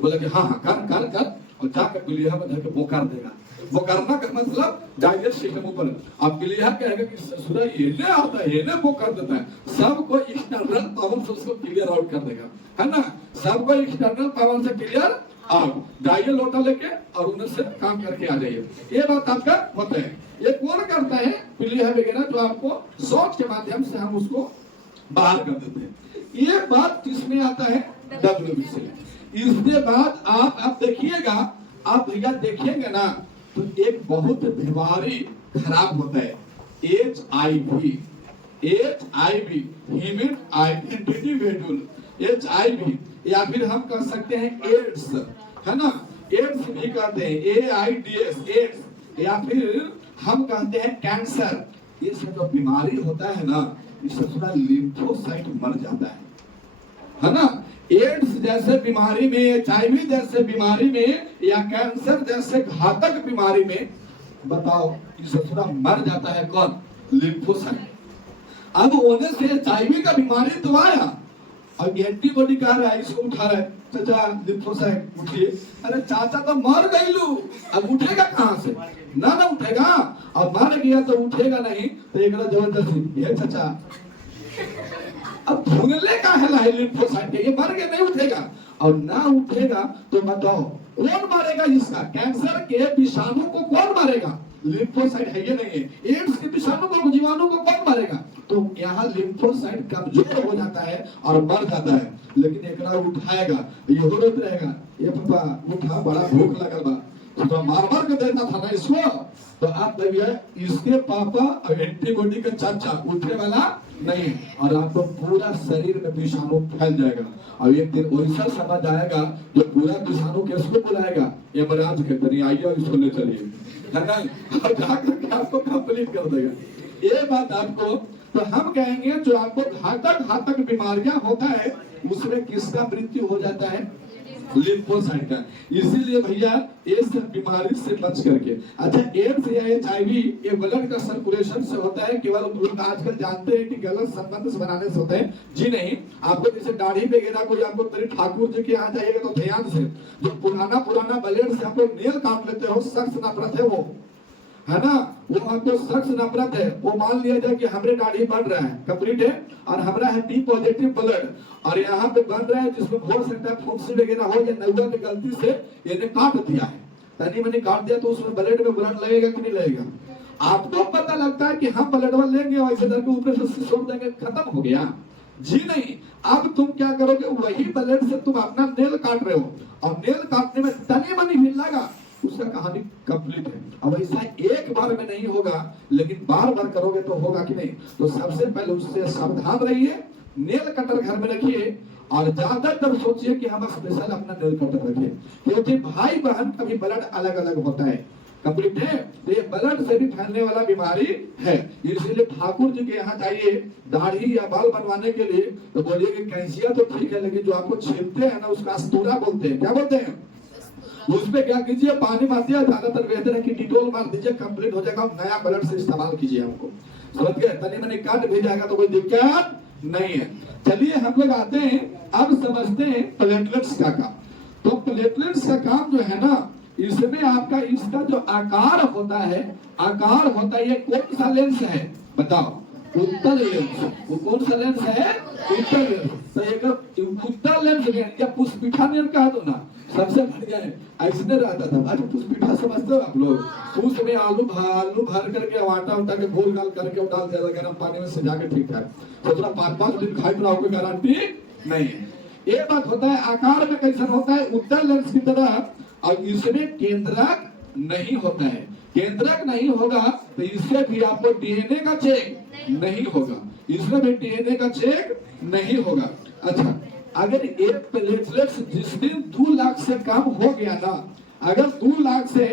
बोला कि हाँ कर, और जाके पीलिया में जाके वो कर देगा। वो करना का मतलब डाइजेस्ट सिस्टम ऊपर। अब पीलिया कहेगा कि ससुरा ये आता है, ये वो कर देता है। सबको एक्सटर्नल पावर से उसको क्लियर आउट कर देगा, है ना। सबको एक्सटर्नल पावर से क्लियर आउट। जाइए लोटा लेके और उन्हें से काम करके आ जाइए। ये बात आपका होता है। ये कौन करता है? पीलिया वगैरह, जो आपको शॉट के माध्यम से हम उसको बाहर कर देते हैं। ये बात किसमें आता है? WBC में। इसके बाद आप देखिएगा, आप भैया देखेंगे ना तो एक बहुत बीमारी खराब होता है, HIV, ह्यूमन आइडेंटिटी वेडुल, HIV, या फिर हम कह सकते हैं एड्स, है ना। एड्स भी कहते हैं AIDS, एड्स, या फिर हम कहते हैं कैंसर। ये सब जो बीमारी होता है ना, इससे थोड़ा लिम्फोसाइट मर जाता है ना। एड्स जैसे बीमारी में, HIV जैसे बीमारी में, या कैंसर जैसे घातक बीमारी में बताओ इससे थोड़ा मर जाता है कौन? लिम्फोसाइट। अब होने से HIV का बीमारी तो आया और एंटीबॉडी कह रहा है, इसको उठा रहा है, चाचा लिम्फोसाइट उठिए। अरे चाचा तो मर गई लू, अब उठेगा कहां से? ना ना उठेगा। अब मर गया तो उठेगा नहीं, तो एक जबरदस्ती ये चाचा अब भूलने का है लिम्फोसाइट, ये मर गया नहीं उठेगा। और ना उठेगा तो बताओ कौन मारेगा? इसका कैंसर के विषाणु को कौन मारेगा? लिम्फोसाइट है ये नहीं है। एड्स के विषाणु को, जीवाणु को कौन मारेगा? तो यहाँ लिम्फोसाइट कमजोर हो जाता है और मर जाता है। लेकिन एकरा उठाएगा, ये होरत रहेगा, ये पापा उठा, बड़ा भूख लगल बा, तो मार मार के देता था ना इसको। तो आप देखिए इसके पापा और एंटीबॉडी का चाचा उठने वाला नहीं, और आपको पूरा शरीर में विषाणु फैल जाएगा। और एक दिन वैसा समझ आएगा जो पूरा विषाणु किसको बुलाएगा? यमराज के तरी आइए इसको ले चलिए, है ना, और जाकर आपको कंप्लीट कर देगा। ये बात आपको, तो हम कहेंगे जो आपको घातक बीमारियां होता है उसमें किसका मृत्यु हो जाता है? लिम्फोसाइट का। इसीलिए भैया इस बीमारी से बच करके, अच्छा एड्स या HIV ये ब्लड का सर्कुलेशन से होता है, केवल लोग आजकल जानते हैं कि गलत संबंध से बनाने से होते हैं। जी नहीं, आपको जैसे दाढ़ी वगैरह को आपको मेरे ठाकुर जी के यहाँ जाइएगा तो ध्यान से, जो पुराना ब्लेड से आप लोग नेल काट लेते हो, सख्त नफरत है वो, है ना, वो आपको सख्त नफरत है। वो मान लिया जाए कि हमारे दाढ़ी बन रहा है कंप्लीट है और हमारा है बी पॉजिटिव ब्लड, और यहाँ पे बन रहा है जिसमें हो सकता है फुंसी वगैरह हो या नौवा की गलती से ये काट दिया है, तनी मनी काट दिया, तो उसमें ब्लड में ब्लड लगेगा कि नहीं लगेगा? आपको पता लगता है कि हम ब्लड में लेंगे और इसे के ऊपर से छोड़ देंगे, खत्म हो गया। जी नहीं, अब तुम क्या करोगे? वही ब्लड से तुम अपना नेल काट रहे हो, और नेल काटने में तनी मनी भी लगा, उसका कहानी कंप्लीट है। अब ऐसा एक बार में नहीं होगा, लेकिन बार बार करोगे तो होगा कि नहीं? तो सबसे पहले उससे सावधान रहिए, नेल कटर घर में रखिए, और ज्यादातर सोचिए कि हम स्पेशल अपना नेल कटर रखिए, क्योंकि भाई बहन का भी ब्लड अलग अलग होता है, कंप्लीट है, तो ये ब्लड से भी फैलने वाला बीमारी है। इसलिए ठाकुर जी के यहाँ जाइए दाढ़ी या बाल बनवाने के लिए, तो बोलिए कि कैंसिया तो ठीक है, लेकिन जो आपको छीलते हैं ना उसका अस्तूरा बोलते हैं, क्या बोलते हैं? उसपे क्या कीजिए, पानी मार दिया, ज्यादातर बेहतर है कि डिटोल मार दीजिए, कंप्लीट हो जाएगा, नया ब्लड से इस्तेमाल कीजिए। हमको समझ गए? तनी मनी काट भी जाएगा तो कोई दिक्कत नहीं है। चलिए हम लोग आते हैं, अब समझते हैं प्लेटलेट्स का काम। तो प्लेटलेट्स का काम जो है ना, इसमें आपका इसका जो आकार होता है, ये कौन सा लेंस है बताओ? उत्तल लेंस। वो कौन सा लेंस है? उत्तल लेंस। तो एक उत्तल लेंस या पुष्पिठा लेंस कहा तो ना, सबसे बढ़िया है। ऐसे रहता था, अच्छा पुष्पिठा समझते हो आप लोग? उसमें आलू भर करके आटा उटा के घोल घाल करके डाल दिया, गर्म पानी में सिझा के ठीक ठाक, तो थोड़ा 5-5 दिन खाई तो कोई गारंटी नहीं है। ये बात होता है, आकार में कैसा होता है? उत्तल लेंस की तरह। और इसमें केंद्रक नहीं होता है, केंद्रक नहीं होगा तो इससे भी आपको डीएनए का चेक नहीं होगा, इसमें भी डीएनए का चेक नहीं होगा। अच्छा, अगर एक प्लेटलेट्स जिस दिन 2 लाख से कम हो गया ना, अगर 2 लाख से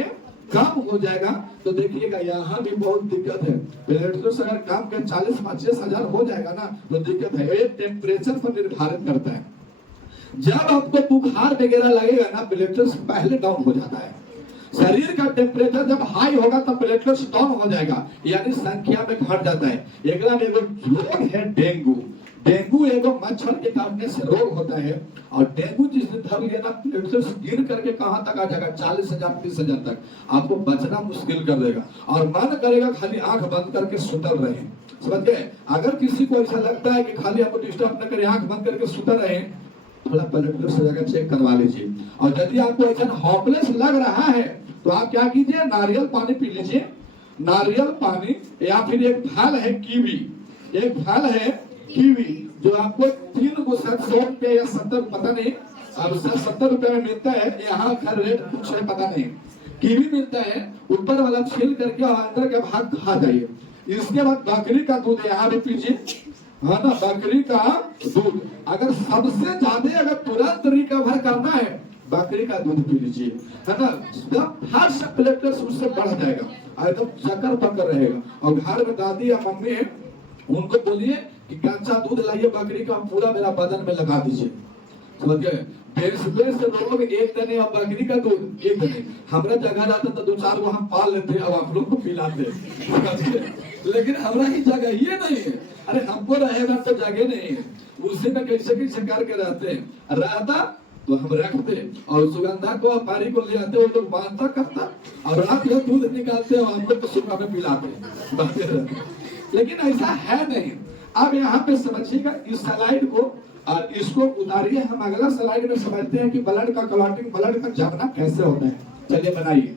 कम हो जाएगा तो देखिएगा यहाँ भी बहुत दिक्कत है। प्लेटलेट्स अगर कम के 40-50 हजार हो जाएगा ना तो दिक्कत है। ये टेम्परेचर पर निर्धारित करता है। जब आपको बुखार वगैरह लगेगा ना, प्लेटलेट्स पहले डाउन हो जाता है। शरीर का टेम्परेचर जब हाई होगा तब प्लेटलेट्स डाउन हो जाएगा, यानी संख्या में घट जाता है। एक रोग है डेंगू। डेंगू एगो मच्छर के काटने से रोग होता है, और डेंगू जिस दिन धर लिया ना, प्लेटलेट्स गिर करके कहां तक आ जाएगा? 40,000-30,000 तक। आपको बचना मुश्किल कर देगा, और मन करेगा खाली आंख बंद करके सुतल रहे। समझ गए? अगर किसी को ऐसा लगता है कि खाली आपको डिस्टर्ब न करे, आंख बंद करके सुतल रहे, थोड़ा प्लेटलेट्स जगह चेक करवा लीजिए। और यदि आपको ऐसा हॉपलेस लग रहा है तो आप क्या कीजिए? नारियल पानी पी लीजिए, नारियल पानी, या फिर एक फल है कीवी, एक फल है कीवी जो आपको 3 को 100 रुपया या 70 पता नहीं, अब 70 रुपया में मिलता है, यहाँ का रेट कुछ है पता नहीं। कीवी मिलता है, ऊपर वाला छील करके और अंदर का भाग खा जाइए। इसके बाद बकरी का दूध यहाँ भी पीजिए, है ना, बकरी का दूध। अगर सबसे ज्यादा अगर तुरंत रिकवर करना है, बकरी का दूध पी लीजिए, है ना, हर प्लेटलेट्स उससे बढ़ जाएगा, एकदम चक्कर पकड़ रहेगा। और घर में दादी या मम्मी है, उनको बोलिए कि कच्चा दूध लाइए बकरी का, पूरा मेरा बदन में लगा दीजिए। समझ गए? बेसबे से लोग एक दने और बकरी का दूध एक दने, हमारा जगह रहता तो 2-4 को हम पाल लेते अब आप लोग को पिलाते, लेकिन हमारा ही जगह ये नहीं है। अरे हमको रहेगा तो जगह नहीं है, उसी में कैसे कैसे करके रहते हैं, रहता तो हम रखते और सुगंधा को व्यापारी को ले आते, वो लोग बांधता करता और रात में दूध निकालते और हम लोग को सुबह में पिलाते बातें रहते। लेकिन ऐसा है नहीं। अब यहाँ पे समझिएगा इस स्लाइड को और इसको उतारिए, हम अगला स्लाइड में समझते हैं कि ब्लड का क्लॉटिंग, ब्लड का जमना कैसे होता है। चलिए बनाइए।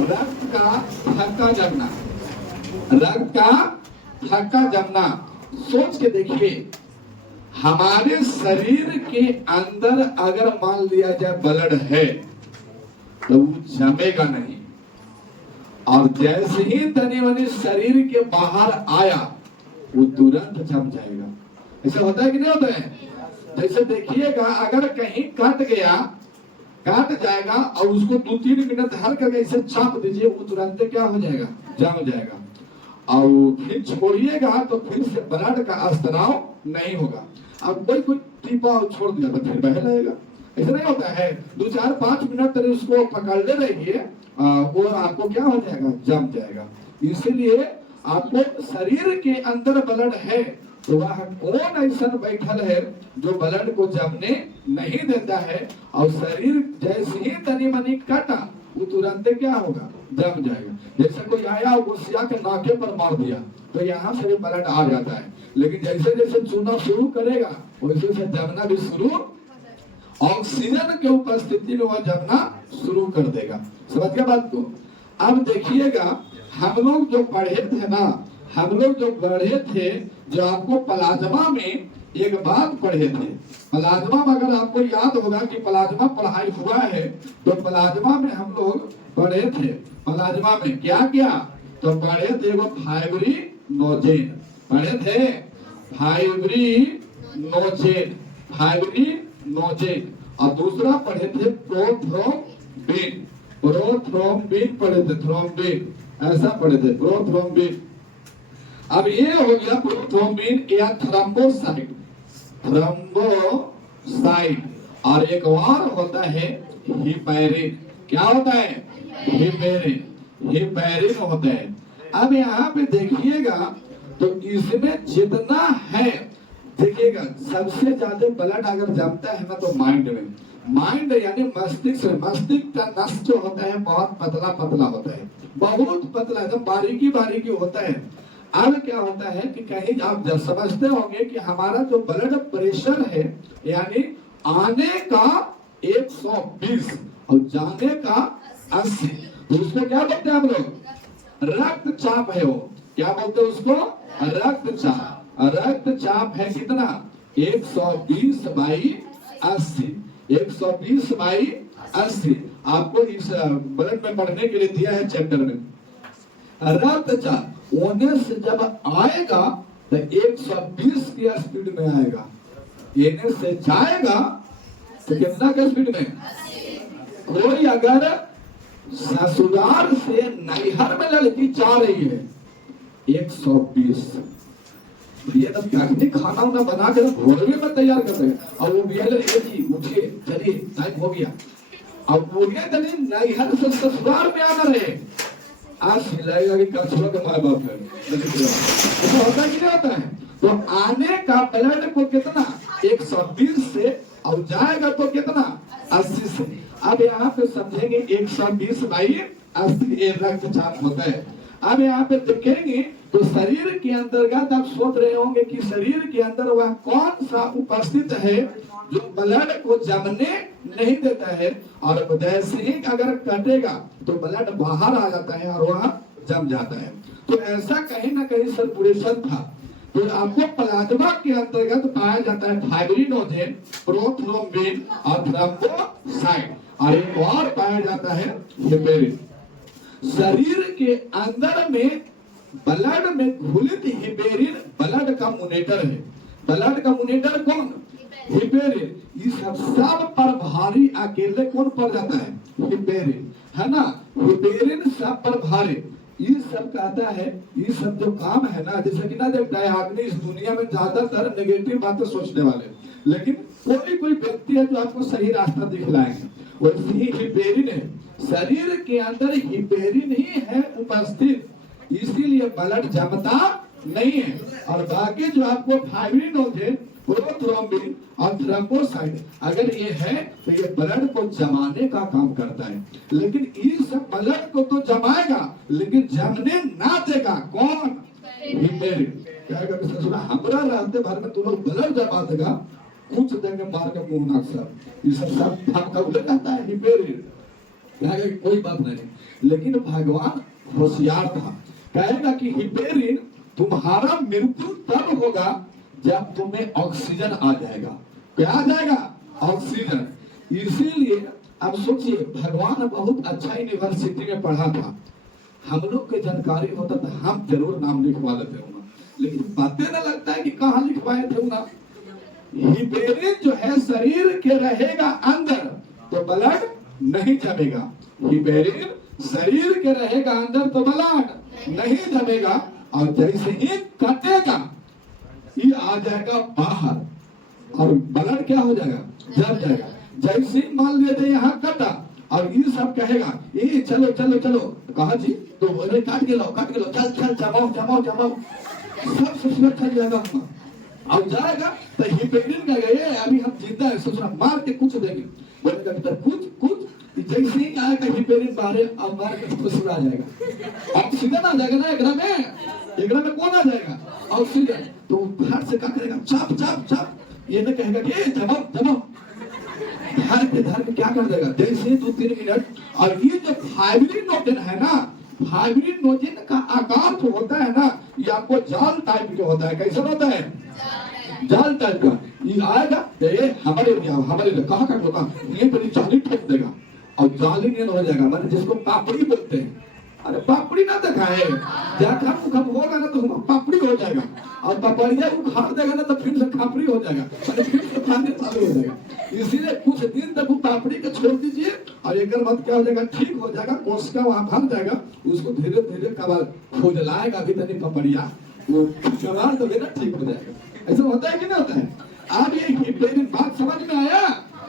रक्त का थक्का जमना, रक्त का थक्का जमना। सोच के देखिए, हमारे शरीर के अंदर अगर मान लिया जाए ब्लड है तो वो जमेगा नहीं, और जैसे ही तनी मनी शरीर के बाहर आया वो तुरंत जम जाएगा। ऐसा होता है कि नहीं होता है? जैसे देखिएगा, अगर कहीं कट गया, काट जाएगा और उसको 2-3 मिनट हर करके ऐसे चाप दीजिए, वो तुरंत क्या हो जाएगा, जम जाएगा। और फिर छोड़िएगा तो फिर से ब्लड का स्त्राव नहीं होगा। अब कोई टीपा छोड़ दिया तो फिर बह जाएगा, ऐसा नहीं होता है। 2-4-5 मिनट तक उसको पकड़ते रहिए, वो आपको क्या हो जाएगा, जम जाएगा। इसीलिए आपको शरीर के अंदर ब्लड है तो वह कौन ऐसा बैठल है जो ब्लड को जमने नहीं देता है, और शरीर जैसे ही तनी मनी काटा वो तुरंत क्या होगा, जम जाएगा। जैसे कोई आया वो सिया के नाके पर मार दिया तो यहाँ से भी ब्लड आ जाता है, लेकिन जैसे जैसे चूना शुरू करेगा वैसे वैसे जमना भी शुरू, ऑक्सीजन के उपस्थिति में वह जमना शुरू कर देगा। समझ गया बात को? अब देखिएगा, हम लोग जो पढ़े थे ना, हम लोग जो पढ़े थे, जो आपको प्लाज्मा में एक बात पढ़े थे, प्लाज्मा में अगर आपको याद होगा कि प्लाज्मा पढ़ाई हुआ है, तो प्लाज्मा में हम लोग पढ़े थे, प्लाज्मा में क्या क्या तो पढ़े थे, वो फाइब्रिनोजेन पढ़े थे, फाइब्रिनोजेन, फाइब्रिनोजेन, और दूसरा पढ़े थे प्रोथ्रोम्बिन, प्रोथ्रोम्बिन पढ़े थे, थ्रोम्बिन ऐसा पढ़े थे, प्रोथ्रोम्बिन। अब ये हो गया प्रोथ्रोम्बिन या थ्रोम्बोसाइट, थ्रोम्बोसाइट, और एक और होता है हिपैरिन। क्या होता है? हिपैरिन, हिपैरिन होता है। अब यहाँ पे देखिएगा तो इसमें जितना है, देखिएगा सबसे ज्यादा ब्लड अगर जमता है ना तो माइंड में, माइंड यानी मस्तिष्क, मस्तिष्क का नस जो होता है बहुत पतला पतला होता है, बहुत पतला, एकदम बारीकी बारीकी होता है। अब क्या होता है कि कहीं आप जब समझते होंगे कि हमारा जो ब्लड प्रेशर है, यानी आने का 120 और जाने का 80, तो उसको क्या बोलते हैं हम लोग? रक्तचाप है। वो क्या बोलते हैं उसको? रक्तचाप। रक्तचाप है कितना? 120/80, 120/80 आपको इस ब्लड में पढ़ने के लिए दिया है चैप्टर में। रक्तचाप होने से जब आएगा तो 120 की स्पीड में आएगा, येने से जाएगा तो कितना का स्पीड में? कोई अगर ससुराल से नैहर में लड़की जा रही है 120, ये तो खाना उना बना कर घोड़े में तैयार कर रहे हैं, और वो भी जी उठिए चलिए टाइम हो गया, अब वो नैहर से ससुराल में आना रहे, आज लगेगा कि कछुआ का माँ बाप है, तो होता कि नहीं होता है? तो आने का ब्लड को कितना 120 से, और जाएगा तो कितना 80 से। अब यहाँ पे समझेंगे 120/80 रक्तचाप होता है। अब यहाँ पे देखेंगे तो शरीर के अंतर्गत आप सोच रहे होंगे कि शरीर के अंदर वह कौन सा उपस्थित है जो ब्लड को जमने नहीं देता है, और जैसे ही अगर कटेगा तो ब्लड बाहर आ जाता है और वह जम जाता है। तो ऐसा कहीं ना कहीं सर्कुलेशन था। तो आपको प्लाज्मा के अंतर्गत पाया जाता है फाइब्रिनोजेन, प्रोथ्रोम्बिन और थ्रोम्बोसाइट, और एक और पाया जाता है हिपैरिन। शरीर के अंदर में ब्लड में घुलित हिपैरिन ब्लड का मॉनिटर है। ब्लड का मॉनिटर कौन? हिपैरिन। ये सब पर भारी अकेले कौन पड़ जाता है? हिपैरिन, है ना? हिपैरिन सब पर भारी। ये सब कहता है, ये सब जो काम है ना, जैसे कि ना देखता है आदमी इस दुनिया में ज्यादातर नेगेटिव बातें सोचने वाले, लेकिन कोई कोई व्यक्ति है जो आपको सही रास्ता दिखलाएंगे। वैसे ही हिपेरिन है, शरीर के अंदर हिपेरिन ही है उपस्थित, इसीलिए ब्लड जमता नहीं है। और बाकी जो आपको फाइब्रिन होते हैं, प्रोथ्रोम्बिन और थ्रोम्बोसाइट, अगर ये है तो ये ब्लड को जमाने का काम करता है। लेकिन ये सब ब्लड को तो जमाएगा लेकिन जमने ना देगा कौन? हिपेरिन। क्या कहेगा हमरा रहते भर में तुम लोग ब्लड जमा देगा, कुछ देंगे मार के मुंह नाक सब, ये सब आपका उल्टा कहता है हिपेरिन। कहेगा कोई बात नहीं, लेकिन भगवान होशियार था, कहेगा कि हिपेरिन तुम्हारा मृत्यु तब होगा जब तुम्हें ऑक्सीजन आ जाएगा। क्या आ जाएगा? ऑक्सीजन। इसीलिए अब सोचिए, भगवान बहुत अच्छा यूनिवर्सिटी में पढ़ा था, हम लोग के जानकारी होता तो हम जरूर नाम लिखवा लेते होना, लेकिन पता न लगता है कि कहाँ लिखवाए थे ना। हिपेरिन जो है शरीर के रहेगा अंदर तो ब्लड नहीं जमेगा। हिपेरिन शरीर के रहेगा अंदर तो ब्लड नहीं जमेगा, और जैसे ही कटेगा ये आ जाएगा बाहर और ब्लड क्या हो जाएगा? जम जाएगा। जैसे ही मान लिया यहाँ कटा और ये सब कहेगा ये चलो चलो चलो, कहा जी तो बोले काट के लो चल चल जमाओ जमाओ जमाओ, सब सुसरा चल जाएगा और जाएगा तो हिपेरिन का गए अभी हम जिंदा है, सुसरा मार के कुछ देंगे, बोलेगा तो कुछ जैसे ही आएगा हिपेरिन बाहर और मार के सुसरा आ जाएगा, ऑक्सीजन आ जाएगा ना एकरा में कौन आ जाएगा? ऑक्सीजन। तो हाथ से क्या करेगा? चाप चाप चाप, ये ना कहेगा कि जमाओ धर के क्या कर देगा? जैसे 2-3 मिनट। और ये जो फाइब्रिनोजेन है ना, फाइब्रिनोजेन का आकार जो होता है ना, ये आपको जाल टाइप के होता है। कैसा होता है? जाल टाइप का। ये आएगा ये हमारे कहाँ का होगा, ये पर जाली ठोक देगा और जाली नहीं हो जाएगा, मतलब जिसको पापड़ी बोलते हैं। अरे पापड़ी ना दिखाए, जब होगा ना तो पापड़ी हो जाएगा, और पपड़िया उखाड़ देगा ना तो फिर से खापड़ी हो जाएगा, फिर से खाने चालू हो जाएगा। इसीलिए कुछ दिन तक वो पापड़ी को छोड़ दीजिए और एक बात क्या हो जाएगा, ठीक हो जाएगा, कोशिका वहां भर जाएगा, उसको धीरे धीरे कबार खोज लाएगा, अभी तक पपड़िया वो कबार तो देना ठीक हो जाएगा। ऐसा होता है कि नहीं होता है? अब ये हिपेरिन बात समझ में आया?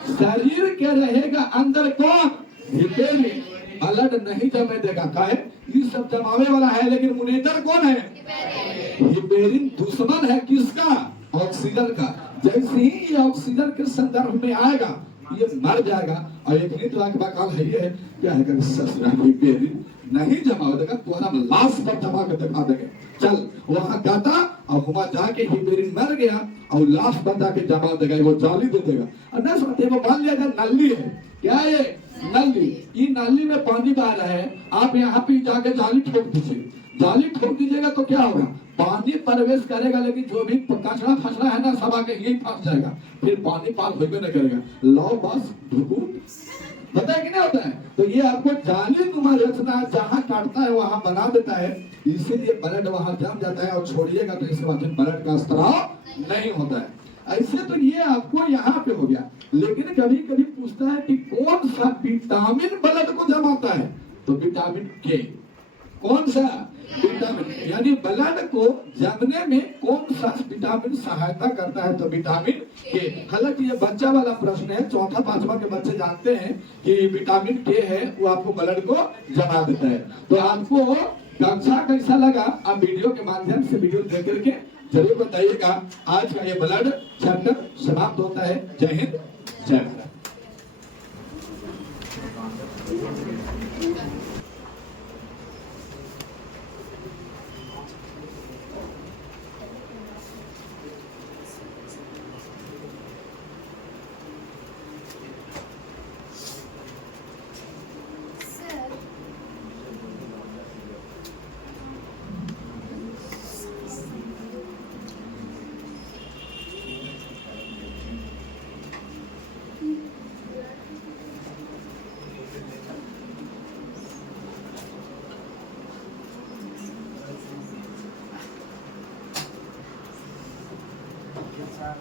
शरीर के रहेगा अंदर कौन? हिपेरिन। ब्लड नहीं जमे देगा, काहे? ये सब जमावे वाला है, लेकिन मुनेतर कौन है? हिपेरिन दुश्मन है किसका? ऑक्सीजन का। जैसे ही ये ऑक्सीजन के संदर्भ में आएगा ये मर जाएगा। और एक ही तरह का काल है, ये क्या है कि ससुरा हिपेरिन नहीं जमा देगा, तुम्हारा लाश पर जमा के दिखा देंगे। चल वहां जाता और वहां जाके हिपेरिन मर गया और लाश पर जाके जमा देगा, वो जाली दे देगा। और न समझते वो मान लिया जाए नली है, क्या है? नली। ये नली में पानी बह रहा है, आप यहाँ पे जाके जाली ठोक दीजिए, जाली ठोक दीजिएगा तो क्या होगा? पानी प्रवेश करेगा, लेकिन जो भी कचरा फचरा है ना सब आके यही फंस जाएगा, फिर पानी पार होगा नहीं करेगा। लो बस पता है कि नहीं होता है? तो ये आपको जाली नुमा रचना जहाँ काटता है वहां बना देता है, इसीलिए ब्लड वहां जम जाता है। और छोड़िएगा तो इसके बाद ब्लड का स्त्राव नहीं होता है। ऐसे तो ये आपको यहाँ पे हो गया। लेकिन कभी कभी पूछता है कि कौन सा विटामिन ब्लड को जमाता है? तो विटामिन के। कौन सा विटामिन? यानी ब्लड को जमने में कौन सा विटामिन सहायता करता है? तो विटामिन के। हालांकि ये बच्चा वाला प्रश्न है, 4-5वां के बच्चे जानते हैं कि विटामिन के है वो आपको ब्लड को जमा देता है। तो आपको कक्षा कैसा लगा आप वीडियो के माध्यम से वीडियो देख करके जरूर बताइएगा। आज का ये ब्लड चैप्टर समाप्त होता है। जय हिंद, जय भारत। Yes, sir.